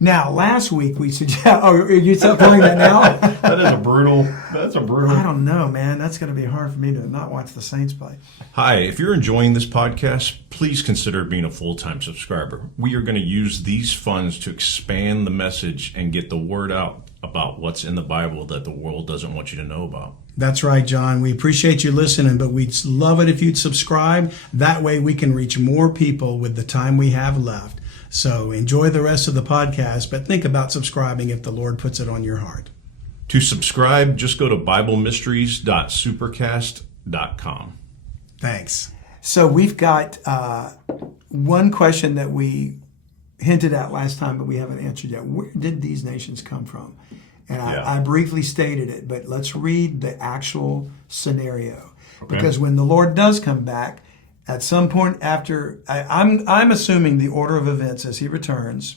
Now, last week we suggest. Oh, are you telling that now? That's a brutal. I don't know, man. That's going to be hard for me to not watch the Saints play. Hi, if you're enjoying this podcast, please consider being a full-time subscriber. We are going to use these funds to expand the message and get the word out about what's in the Bible that the world doesn't want you to know about. That's right, John. We appreciate you listening, but we'd love it if you'd subscribe. That way we can reach more people with the time we have left. So enjoy the rest of the podcast, but think about subscribing if the Lord puts it on your heart. To subscribe, just go to BibleMysteries.supercast.com. Thanks. So we've got one question that we hinted at last time, but we haven't answered yet. Where did these nations come from? And I briefly stated it, but let's read the actual scenario. Because when the Lord does come back, at some point after, I'm assuming the order of events as he returns,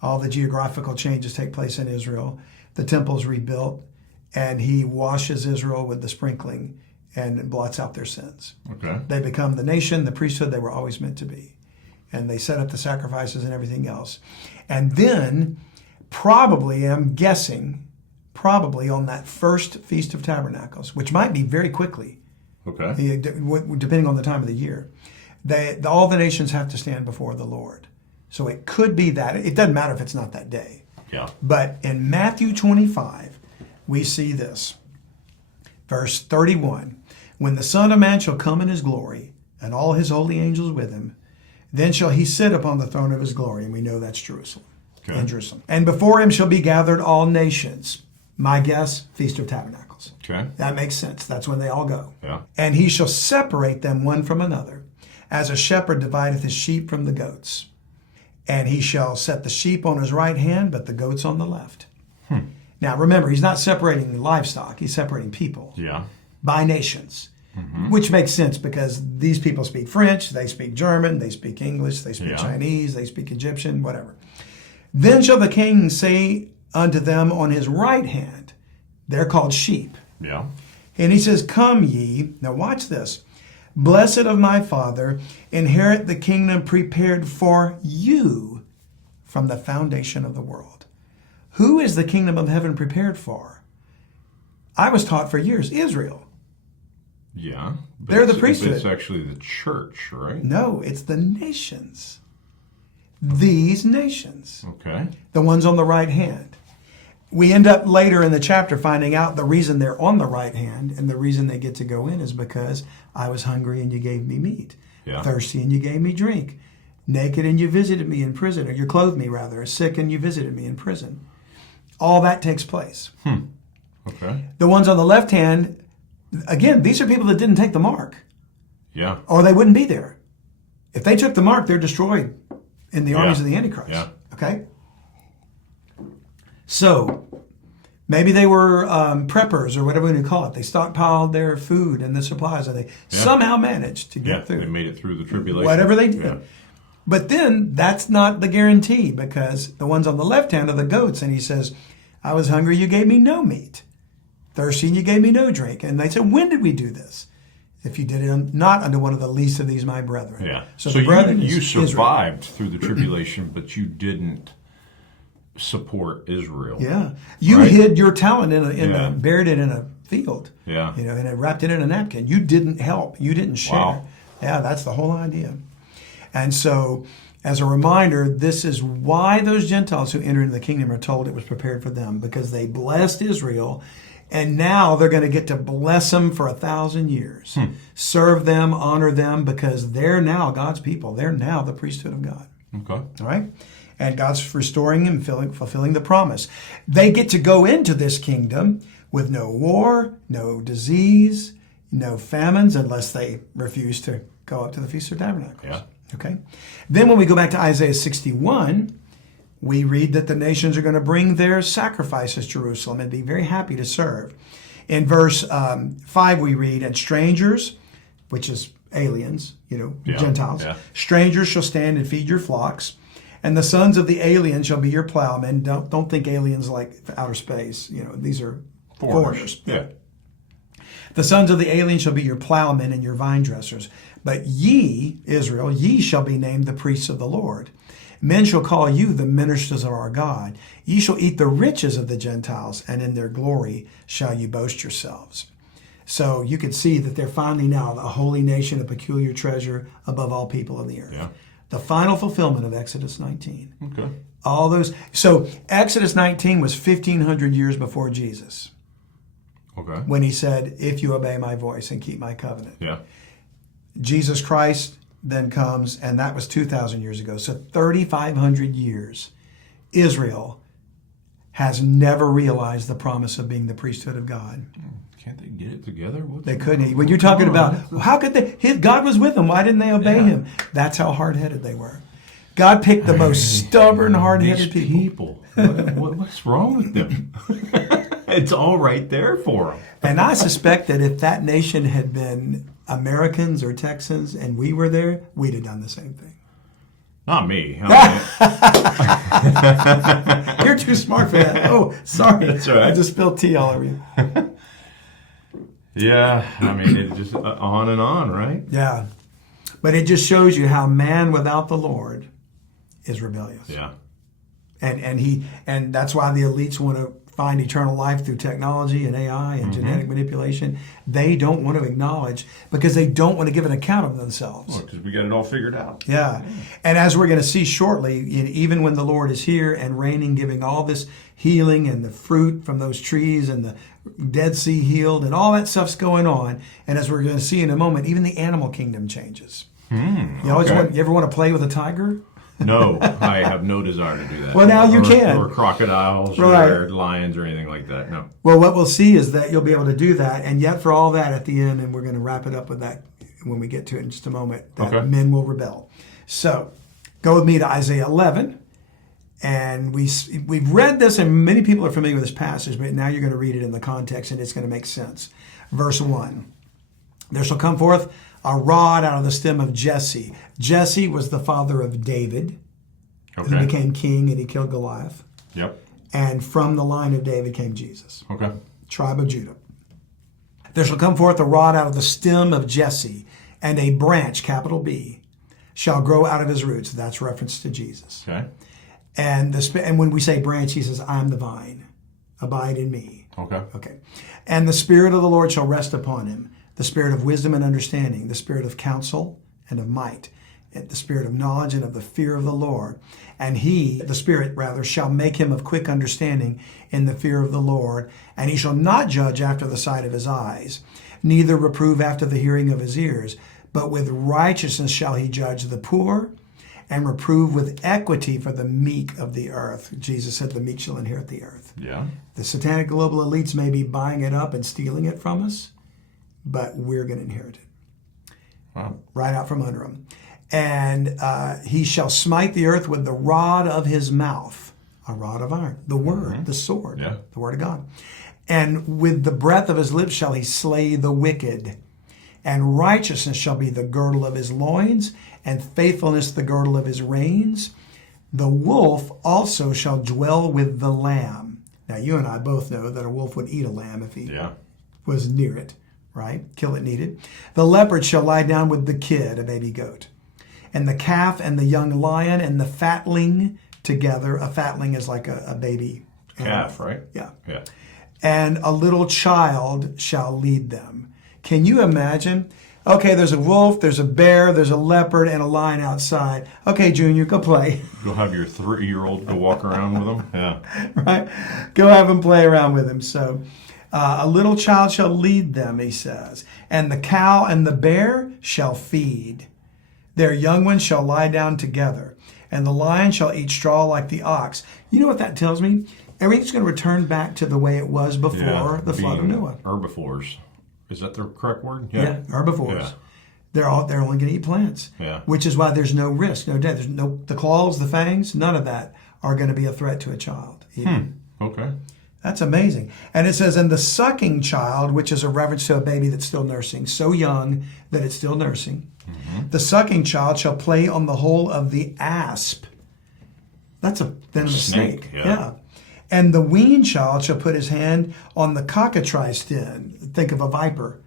all the geographical changes take place in Israel, the temple's rebuilt, and he washes Israel with the sprinkling and blots out their sins. Okay. They become the nation, the priesthood they were always meant to be. And they set up the sacrifices and everything else. And then, probably, I'm guessing, probably on that first Feast of Tabernacles, which might be very quickly, Okay. depending on the time of the year, all the nations have to stand before the Lord. So it could be that. It doesn't matter if it's not that day. Yeah. But in Matthew 25, we see this. Verse 31, when the Son of Man shall come in his glory, and all his holy angels with him, then shall he sit upon the throne of his glory. And we know that's Jerusalem. Okay. In Jerusalem. And before him shall be gathered all nations. My guess, Feast of Tabernacles. Okay. That makes sense. That's when they all go. Yeah. And he shall separate them one from another, as a shepherd divideth his sheep from the goats. And he shall set the sheep on his right hand, but the goats on the left. Now remember, he's not separating livestock. He's separating people Yeah. by nations, which makes sense because these people speak French, they speak German, they speak English, they speak Yeah. Chinese, they speak Egyptian, whatever. Then shall the king say unto them on his right hand, they're called sheep. Yeah. And he says, come ye, now watch this, blessed of my Father, inherit the kingdom prepared for you from the foundation of the world. Who is the kingdom of heaven prepared for? I was taught for years, Israel. Yeah. But They're the it's priesthood. actually the church, right? No, it's the nations. These nations, Okay. the ones on the right hand. We end up later in the chapter finding out the reason they're on the right hand and the reason they get to go in is because I was hungry and you gave me meat, Yeah. thirsty and you gave me drink, naked and you visited me in prison, or you clothed me rather, sick and you visited me in prison. All that takes place. Okay. The ones on the left hand, again, these are people that didn't take the mark, Yeah. or they wouldn't be there. If they took the mark, they're destroyed in the armies of the Antichrist. Yeah. Okay? So, maybe they were preppers or whatever you call it. They stockpiled their food and the supplies, and they somehow managed to get Yeah. through. They made it through the tribulation. Whatever they did. Yeah. But then that's not the guarantee because the ones on the left hand are the goats. And he says, I was hungry, you gave me no meat. Thirsty, and you gave me no drink. And they said, when did we do this? If you did it not unto one of the least of these, my brethren. Yeah. So So the brethren you is Israel. survived through the tribulation, but you didn't support Israel. Yeah. You Right? hid your talent Yeah. buried it in a field. Yeah. You know, and wrapped it in a napkin. You didn't help. You didn't share. Wow. Yeah, that's the whole idea. And so, as a reminder, this is why those Gentiles who enter into the kingdom are told it was prepared for them, because they blessed Israel, and now they're going to get to bless them for 1,000 years. Serve them, honor them, because they're now God's people. They're now the priesthood of God. Okay. All right? And God's restoring and fulfilling the promise. They get to go into this kingdom with no war, no disease, no famines, unless they refuse to go up to the Feast of Tabernacles. Yeah. Okay? Then when we go back to Isaiah 61, we read that the nations are going to bring their sacrifices to Jerusalem and be very happy to serve. In verse 5 we read, and strangers, which is aliens, Gentiles, strangers shall stand and feed your flocks, and the sons of the aliens shall be your plowmen. Don't think aliens like outer space. These are foreigners. Yeah. The sons of the aliens shall be your plowmen and your vine dressers. But ye, Israel, ye shall be named the priests of the Lord. Men shall call you the ministers of our God. Ye shall eat the riches of the Gentiles, and in their glory shall you boast yourselves. So you can see that they're finally now a holy nation, a peculiar treasure above all people of the earth. Yeah. The final fulfillment of Exodus 19. Okay. All those. So Exodus 19 was 1,500 years before Jesus, Okay. when he said, if you obey my voice and keep my covenant. Yeah. Jesus Christ then comes, and that was 2,000 years ago. So 3,500 years, Israel has never realized the promise of being the priesthood of God. Can't they get it together? They couldn't. When you're talking about, how could they? God was with them. Why didn't they obey him? That's how hard-headed they were. God picked the most stubborn, hard-headed These people. What's wrong with them? It's all right there for them. And I suspect that if that nation had been Americans or Texans and we were there, we'd have done the same thing. Not me. You're too smart for that. Oh, sorry. That's all right. I just spilled tea all over you. Yeah, I mean, it just on and on, right? Yeah. But it just shows you how man without the Lord is rebellious. Yeah. And that's why the elites want to find eternal life through technology and AI and genetic manipulation. They don't want to acknowledge because they don't want to give an account of themselves. Because we got it all figured out. Yeah. And as we're going to see shortly, even when the Lord is here and reigning, giving all this healing and the fruit from those trees and the Dead Sea healed and all that stuff's going on. And as we're going to see in a moment, even the animal kingdom changes. You ever want to play with a tiger? No, I have no desire to do that. Well, now you can. Or crocodiles Right. or lions or anything like that. No. Well, what we'll see is that you'll be able to do that. And yet for all that at the end, and we're going to wrap it up with that when we get to it in just a moment, that men will rebel. So go with me to Isaiah 11. And we've read this, and many people are familiar with this passage, but now you're going to read it in the context, and it's going to make sense. Verse 1. There shall come forth a rod out of the stem of Jesse. Jesse was the father of David, who became king, and he killed Goliath. Yep. And from the line of David came Jesus, Okay. tribe of Judah. There shall come forth a rod out of the stem of Jesse, and a branch, capital B, shall grow out of his roots. That's reference to Jesus. Okay. And when we say branch, he says, I am the vine. Abide in me. Okay. And the Spirit of the Lord shall rest upon him, the Spirit of wisdom and understanding, the Spirit of counsel and of might, and the Spirit of knowledge and of the fear of the Lord. And the Spirit, shall make him of quick understanding in the fear of the Lord. And he shall not judge after the sight of his eyes, neither reprove after the hearing of his ears, but with righteousness shall he judge the poor, and reprove with equity for the meek of the earth. Jesus said the meek shall inherit the earth. Yeah. The satanic global elites may be buying it up and stealing it from us, but we're going to inherit it. Wow. Right out from under them. And he shall smite the earth with the rod of his mouth, a rod of iron, the word, the sword, the word of God. And with the breath of his lips shall he slay the wicked. And righteousness shall be the girdle of his loins, and faithfulness the girdle of his reins. The wolf also shall dwell with the lamb. Now, you and I both know that a wolf would eat a lamb if he was near it, right? Kill it, and eat it. The leopard shall lie down with the kid, a baby goat. And the calf and the young lion and the fatling together. A fatling is like a baby calf, right? Yeah. Yeah. And a little child shall lead them. Can you imagine? Okay, there's a wolf, there's a bear, there's a leopard, and a lion outside. Okay, Junior, go play. Go have your 3-year-old go walk around with them. Yeah. Right? Go have him play around with him. So, a little child shall lead them, he says. And the cow and the bear shall feed. Their young ones shall lie down together. And the lion shall eat straw like the ox. You know what that tells me? Everything's going to return back to the way it was before the flood of Noah. Herbivores. Is that the correct word? Yeah, herbivores. Yeah. They're only going to eat plants. Yeah. Which is why there's no risk, no death. There's the claws, the fangs, none of that are going to be a threat to a child. Okay. That's amazing. And it says, and the sucking child, which is a reference to a baby that's still nursing, so young that it's still nursing. Mm-hmm. The sucking child shall play on the hole of the asp. That's a venomous snake. Yeah. And the weaned child shall put his hand on the cockatrice den. Think of a viper.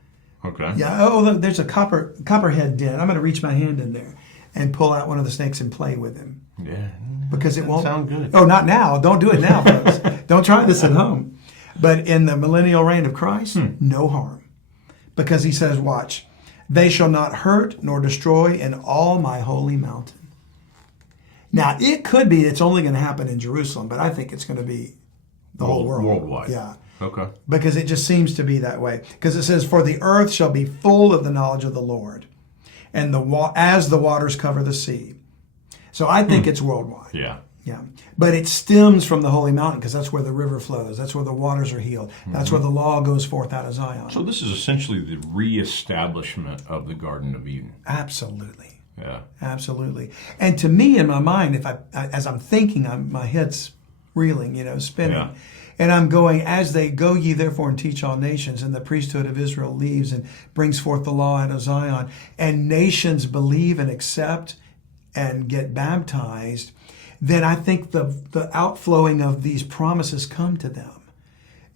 Okay. Yeah. Oh, look, there's a copperhead den. I'm going to reach my hand in there and pull out one of the snakes and play with him. Yeah. Because it won't sound good. Oh, not now. Don't do it now, folks. Don't try this at home. But in the millennial reign of Christ, no harm. Because he says, watch, they shall not hurt nor destroy in all my holy mountain. Now, it could be it's only going to happen in Jerusalem, but I think it's going to be the whole world. Worldwide. Yeah. Okay. Because it just seems to be that way. Because it says, for the earth shall be full of the knowledge of the Lord, and as the waters cover the sea. So I think it's worldwide. Yeah. Yeah. But it stems from the holy mountain because that's where the river flows. That's where the waters are healed. That's where the law goes forth out of Zion. So this is essentially the reestablishment of the Garden of Eden. Absolutely. Yeah. Absolutely. And to me, in my mind, as I'm thinking, my head's reeling, spinning. Yeah. And I'm going, as they go ye therefore and teach all nations, and the priesthood of Israel leaves and brings forth the law out of Zion, and nations believe and accept and get baptized, then I think the outflowing of these promises come to them.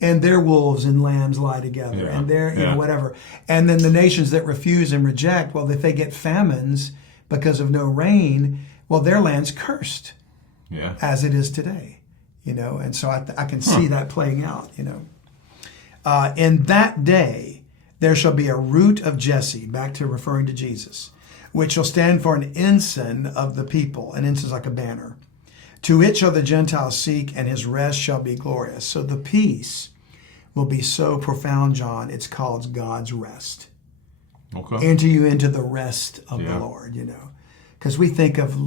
And their wolves and lambs lie together, and their, you know, whatever. And then the nations that refuse and reject, well, if they get famines because of no rain, well, their land's cursed, as it is today, you know. And so I can see that playing out, you know. In that day, there shall be a root of Jesse, back to referring to Jesus, which shall stand for an ensign of the people. An ensign is like a banner. To it shall the Gentiles seek, and his rest shall be glorious. So the peace will be so profound, John, it's called God's rest. Okay. Enter you into the rest of the Lord, you know. Because we think of,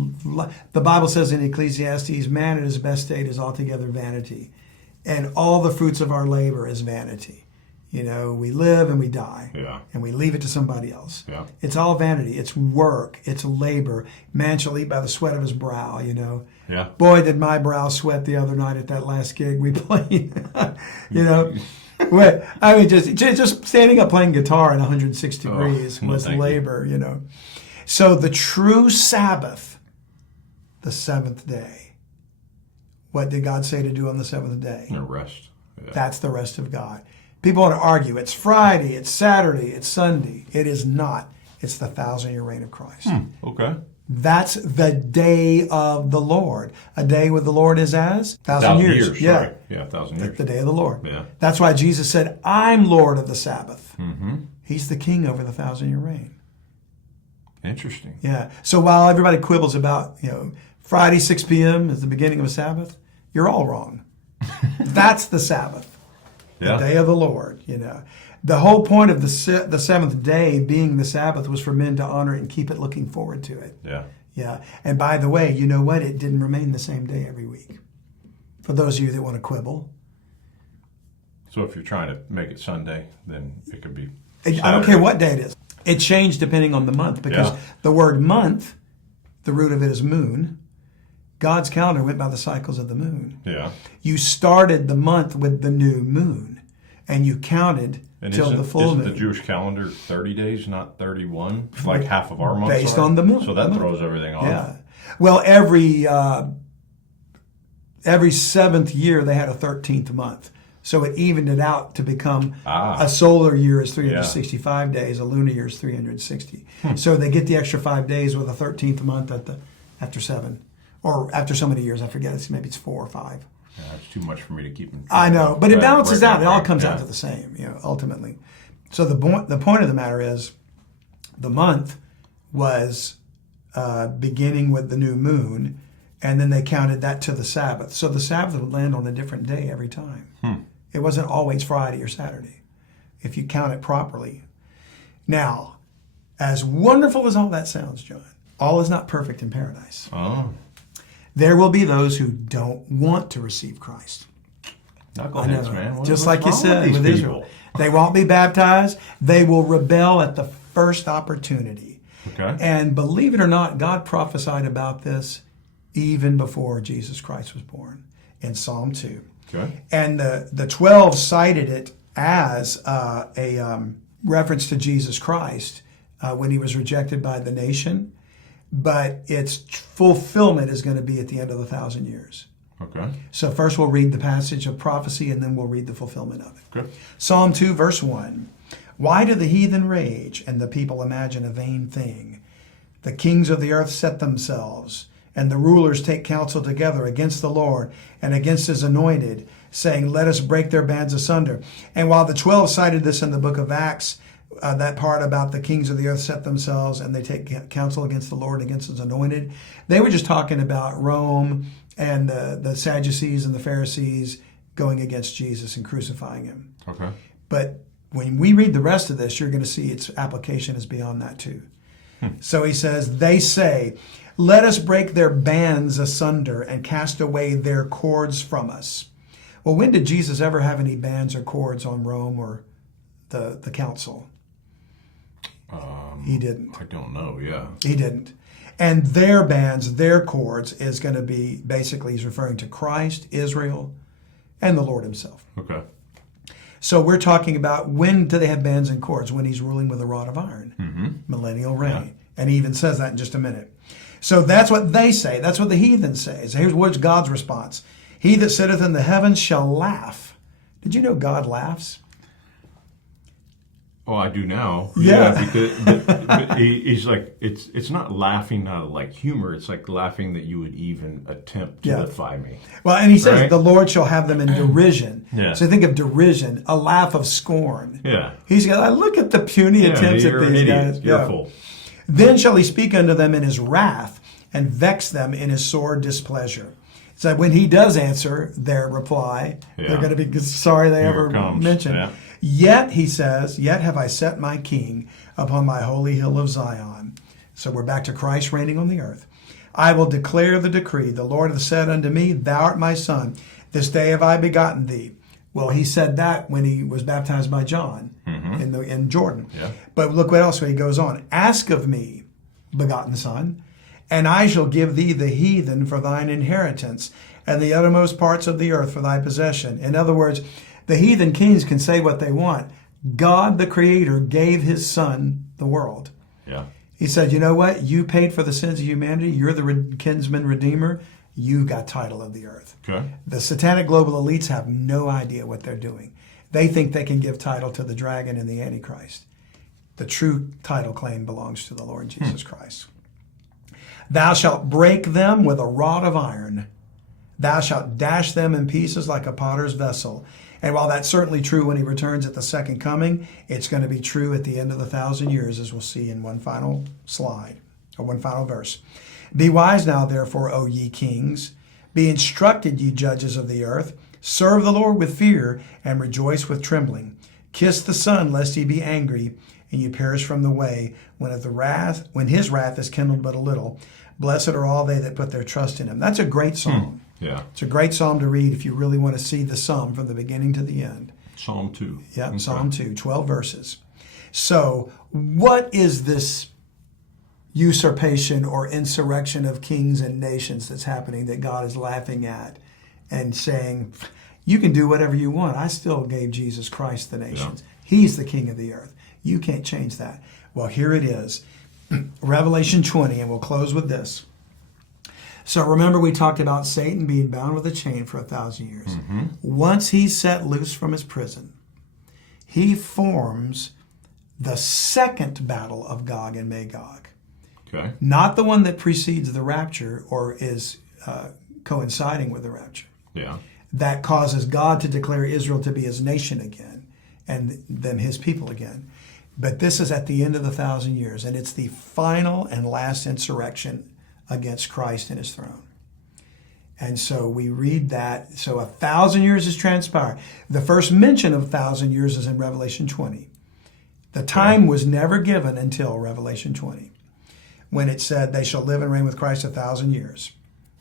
the Bible says in Ecclesiastes, man at his best state is altogether vanity. And all the fruits of our labor is vanity. You know, we live and we die. And we leave it to somebody else. It's all vanity. It's work. It's labor. Man shall eat by the sweat of his brow, you know. Boy, did my brow sweat the other night at that last gig we played. You know. I mean, just standing up playing guitar at 106 degrees was labor, you know. So the true Sabbath, the seventh day. What did God say to do on the seventh day? Rest. That's the rest of God. People want to argue, it's Friday, it's Saturday, it's Sunday. It is not. It's the 1,000-year reign of Christ. Okay. That's the day of the Lord. A day with the Lord is as 1,000 years. Right. 1,000 years. The day of the Lord. That's why Jesus said, I'm Lord of the Sabbath. He's the king over the 1,000-year reign. Interesting. So while everybody quibbles about, you know, Friday 6 p.m. is the beginning of a Sabbath, you're all wrong. That's the Sabbath. The day of the Lord, you know. The whole point of the seventh day being the Sabbath was for men to honor it and keep it looking forward to it. And by the way, you know what? It didn't remain the same day every week. For those of you that want to quibble. So if you're trying to make it Sunday, then it could be I don't care what day it is. It changed depending on the month, because the word month, the root of it is moon. God's calendar went by the cycles of the moon. You started the month with the new moon, and you counted till the full moon. Isn't the Jewish calendar 30 days, not 31? Like half of our months based on the moon. So that throws everything off. Well, every seventh year they had a 13th month. So it evened it out to become a solar year is 365 days, a lunar year is 360. So they get the extra 5 days with a 13th month after 7. Or after so many years, I forget, maybe it's 4 or 5. It's too much for me to keep in. I know, but it balances out. It all comes out to the same, you know, ultimately. So the point of the matter is, the month was beginning with the new moon, and then they counted that to the Sabbath. So the Sabbath would land on a different day every time. It wasn't always Friday or Saturday, if you count it properly. Now, as wonderful as all that sounds, John, all is not perfect in paradise. There will be those who don't want to receive Christ. Knuckleheads, man. Just like you said with Israel. They won't be baptized. They will rebel at the first opportunity. And believe it or not, God prophesied about this even before Jesus Christ was born in Psalm 2. And the 12 cited it as a reference to Jesus Christ when he was rejected by the nation. But its fulfillment is going to be at the end of the 1,000 years. So first we'll read the passage of prophecy, and then we'll read the fulfillment of it. Psalm 2, verse 1. Why do the heathen rage, and the people imagine a vain thing? The kings of the earth set themselves, and the rulers take counsel together against the Lord and against his anointed, saying, let us break their bands asunder. And while the 12 cited this in the book of Acts, that part about the kings of the earth set themselves and they take counsel against the Lord and against his anointed, they were just talking about Rome and the Sadducees and the Pharisees going against Jesus and crucifying him. But when we read the rest of this, you're going to see its application is beyond that too. So he says, they say, let us break their bands asunder and cast away their cords from us. Well, when did Jesus ever have any bands or cords on Rome or the council? He didn't. I don't know, He didn't. And their bands, their cords, is going to be, basically he's referring to Christ, Israel, and the Lord himself. Okay. So we're talking about when do they have bands and cords? When he's ruling with a rod of iron. Mm-hmm. Millennial reign. And he even says that in just a minute. So that's what they say. That's what the heathen say. So here's what's God's response. He that sitteth in the heavens shall laugh. Did you know God laughs? Oh, I do now. Yeah. Because he's like, it's not laughing out of like humor. It's like laughing that you would even attempt to defy me. Well, and he says, right? the Lord shall have them in derision. Yeah. So think of derision, a laugh of scorn. Yeah. He's going, look at the puny attempts at these guys. You're full. Then shall he speak unto them in his wrath and vex them in his sore displeasure. So when he does answer their reply, they're going to be sorry they ever mentioned. Yeah. Yet, he says, yet have I set my king upon my holy hill of Zion. So we're back to Christ reigning on the earth. I will declare the decree. The Lord hath said unto me, thou art my son. This day have I begotten thee. Well, he said that when he was baptized by John in Jordan. Yeah. But look what else he goes on. Ask of me, begotten son, and I shall give thee the heathen for thine inheritance, and the uttermost parts of the earth for thy possession. In other words, the heathen kings can say what they want. God, the Creator, gave his son the world. Yeah. He said, you know what? You paid for the sins of humanity. You're the kinsman redeemer. You got title of the earth. Okay. The satanic global elites have no idea what they're doing. They think they can give title to the dragon and the Antichrist. The true title claim belongs to the Lord Jesus Christ. Thou shalt break them with a rod of iron. Thou shalt dash them in pieces like a potter's vessel. And while that's certainly true when he returns at the second coming, it's going to be true at the end of the 1,000 years, as we'll see in one final slide, or one final verse. Be wise now, therefore, O ye kings. Be instructed, ye judges of the earth. Serve the Lord with fear, and rejoice with trembling. Kiss the Son, lest he be angry, and you perish from the way, when his wrath is kindled but a little. Blessed are all they that put their trust in him. That's a great psalm. Yeah. It's a great psalm to read if you really want to see the psalm from the beginning to the end. Psalm 2. Yeah, Okay. Psalm 2, 12 verses. So what is this usurpation or insurrection of kings and nations that's happening that God is laughing at and saying, you can do whatever you want. I still gave Jesus Christ the nations. Yeah. He's the king of the earth. You can't change that. Well, here it is. Revelation 20, and we'll close with this. So remember, we talked about Satan being bound with a chain for 1,000 years. Mm-hmm. Once he's set loose from his prison, he forms the second battle of Gog and Magog. Okay. Not the one that precedes the rapture or is coinciding with the rapture. Yeah. That causes God to declare Israel to be his nation again and them his people again. But this is at the end of the 1,000 years, and it's the final and last insurrection against Christ and his throne. And so we read that. So 1,000 years has transpired. The first mention of 1,000 years is in Revelation 20. The time was never given until Revelation 20, when it said they shall live and reign with Christ 1,000 years.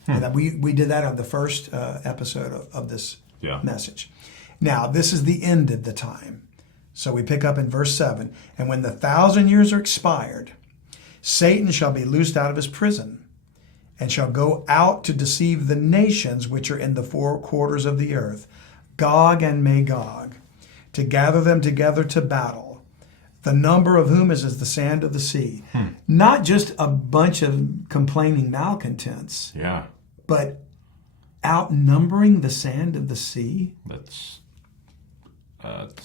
And we did that on the first episode of this message. Now, this is the end of the time. So we pick up in verse 7. And when the 1,000 years are expired, Satan shall be loosed out of his prison, and shall go out to deceive the nations which are in the four quarters of the earth, Gog and Magog, to gather them together to battle, the number of whom is as the sand of the sea. Not just a bunch of complaining malcontents, but outnumbering the sand of the sea. That's,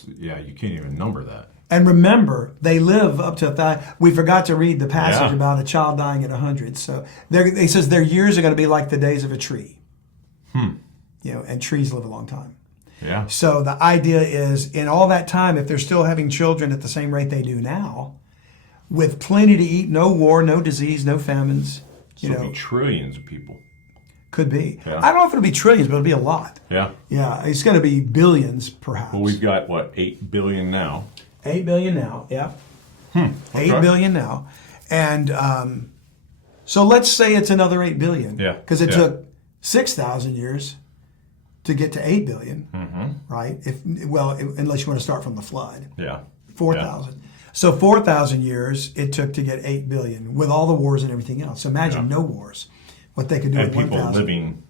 you can't even number that. And remember, they live up to 1,000. We forgot to read the passage about a child dying at 100. So he says their years are going to be like the days of a tree. And trees live a long time. Yeah. So the idea is, in all that time, if they're still having children at the same rate they do now, with plenty to eat, no war, no disease, no famines, Be trillions of people. Could be. Yeah. I don't know if it'll be trillions, but it'll be a lot. Yeah. Yeah, it's going to be billions, perhaps. Well, we've got, 8 billion now? 8 billion now, yeah. Okay. 8 billion now. And so let's say it's another 8 billion. Yeah. Because it took 6,000 years to get to 8 billion, right? Unless you want to start from the flood. Yeah. 4,000. Yeah. So 4,000 years it took to get 8 billion with all the wars and everything else. So imagine no wars. What they could do and with people 1,000. living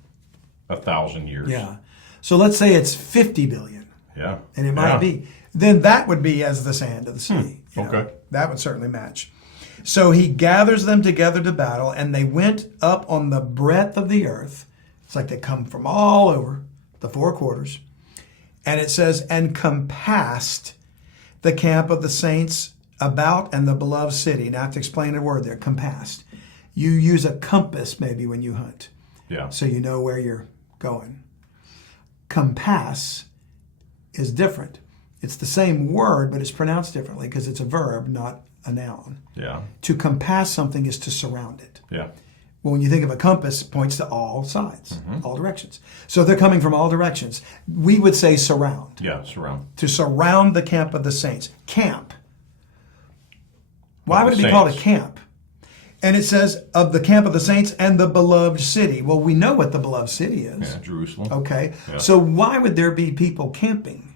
1,000 years. Yeah. So let's say it's 50 billion. Yeah. And it might be. Then that would be as the sand of the sea. You know, Okay. that would certainly match. So he gathers them together to battle, and they went up on the breadth of the earth. It's like they come from all over the four quarters. And it says, and compassed the camp of the saints about and the beloved city. Now I have to explain a word there, compassed. You use a compass maybe when you hunt. Yeah. So you know where you're going. Compass is different. It's the same word, but it's pronounced differently because it's a verb, not a noun. Yeah. To compass something is to surround it. Yeah. Well, when you think of a compass, it points to all sides, all directions. So they're coming from all directions. We would say surround. Yeah. Surround. To surround the camp of the saints. Camp. Why would it be Saints. called a camp? And it says, of the camp of the saints and the beloved city. Well, we know what the beloved city is. Yeah. Jerusalem. Okay. Yeah. So why would there be people camping?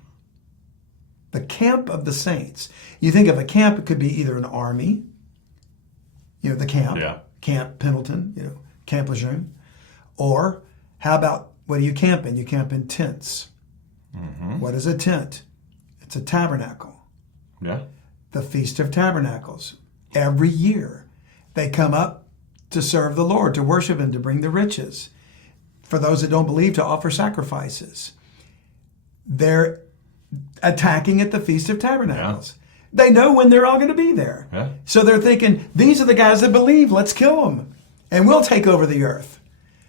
The camp of the saints. You think of a camp, it could be either an army, the camp, Yeah. Camp Pendleton, Camp Lejeune. Or how about, what do you camp in? You camp in tents. What is a tent? It's a tabernacle. Yeah. The Feast of Tabernacles. Every year, they come up to serve the Lord, to worship Him, to bring the riches. For those that don't believe, to offer sacrifices. They're attacking at the Feast of Tabernacles. Yeah. They know when they're all going to be there. Yeah. So they're thinking, these are the guys that believe, let's kill them. And we'll take over the earth.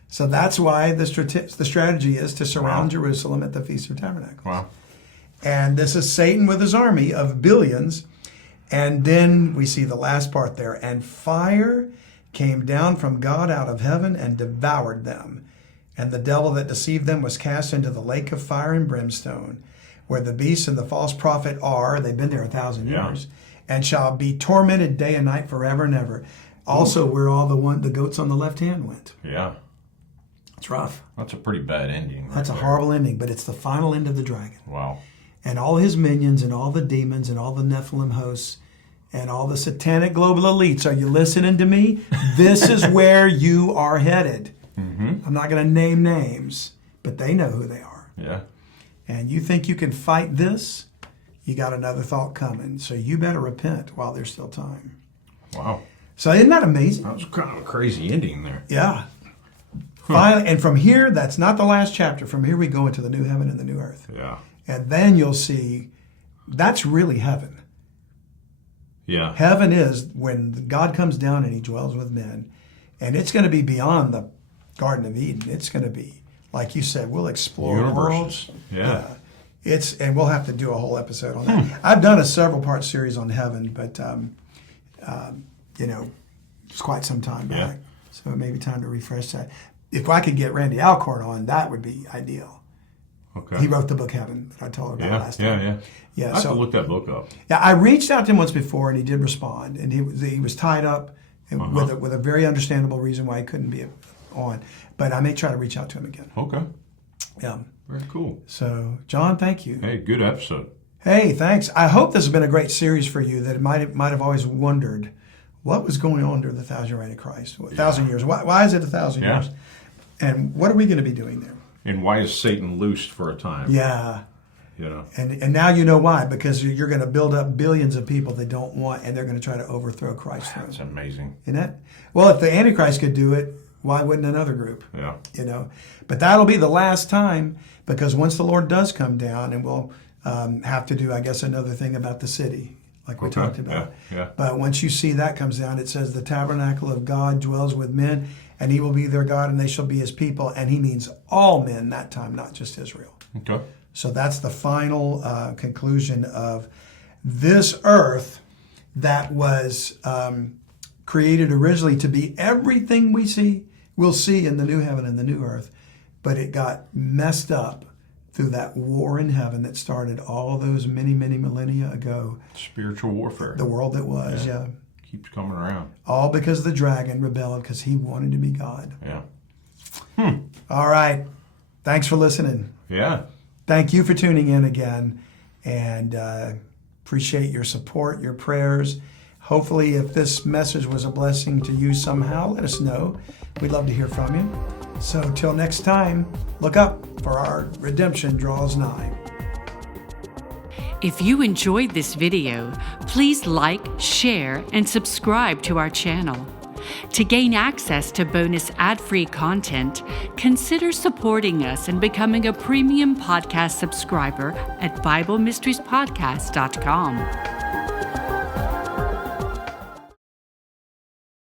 So that's why the strategy is to surround Jerusalem at the Feast of Tabernacles. Wow. And this is Satan with his army of billions. And then we see the last part there. And fire came down from God out of heaven and devoured them. And the devil that deceived them was cast into the lake of fire and brimstone, where the beast and the false prophet are. They've been there 1,000 years. And shall be tormented day and night forever and ever. Also, where all the goats on the left hand went. Yeah. It's rough. That's a pretty bad ending. That's a horrible ending, but it's the final end of the dragon. Wow. And all his minions and all the demons and all the Nephilim hosts and all the satanic global elites. Are you listening to me? This is where you are headed. I'm not going to name names, but they know who they are. Yeah. And you think you can fight this? You got another thought coming. So you better repent while there's still time. Wow. So isn't that amazing? That was kind of a crazy ending there. Yeah. Finally, and from here, that's not the last chapter. From here we go into the new heaven and the new earth. Yeah. And then you'll see that's really heaven. Yeah. Heaven is when God comes down and He dwells with men. And it's going to be beyond the Garden of Eden. It's going to be, like you said, we'll explore Universes. worlds. Yeah. And we'll have to do a whole episode on that. I've done a several-part series on heaven, but, it's quite some time back. So it may be time to refresh that. If I could get Randy Alcorn on, that would be ideal. Okay. He wrote the book Heaven that I told about last time. Yeah. I have to look that book up. Yeah, I reached out to him once before, and he did respond. And he was tied up with a very understandable reason why he couldn't be on. But I may try to reach out to him again. Okay. Yeah. Very cool. So, John, thank you. Hey, good episode. Hey, thanks. I hope this has been a great series for you that might have always wondered what was going on during the 1,000-year reign of Christ. 1,000 years. Why is it 1,000 years? And what are we going to be doing there? And why is Satan loosed for a time? Yeah. You know. And now you know why, because you're going to build up billions of people they don't want, and they're going to try to overthrow Christ. That's amazing. Isn't it? Well, if the Antichrist could do it, why wouldn't another group? Yeah. But that'll be the last time, because once the Lord does come down, and we'll have to do, I guess, another thing about the city, like we talked about. Yeah. But once you see that comes down, it says the tabernacle of God dwells with men, and He will be their God, and they shall be His people. And He means all men that time, not just Israel. Okay. So that's the final conclusion of this earth that was created originally to be everything we'll see in the new heaven and the new earth, but it got messed up through that war in heaven that started all those many, many millennia ago. Spiritual warfare. The world that was, yeah. Keeps coming around. All because the dragon rebelled because he wanted to be God. Yeah. All right. Thanks for listening. Yeah. Thank you for tuning in again, and appreciate your support, your prayers. Hopefully, if this message was a blessing to you somehow, let us know. We'd love to hear from you. So till next time, look up, for our redemption draws nigh. If you enjoyed this video, please like, share, and subscribe to our channel. To gain access to bonus ad-free content, consider supporting us and becoming a premium podcast subscriber at BibleMysteriesPodcast.com.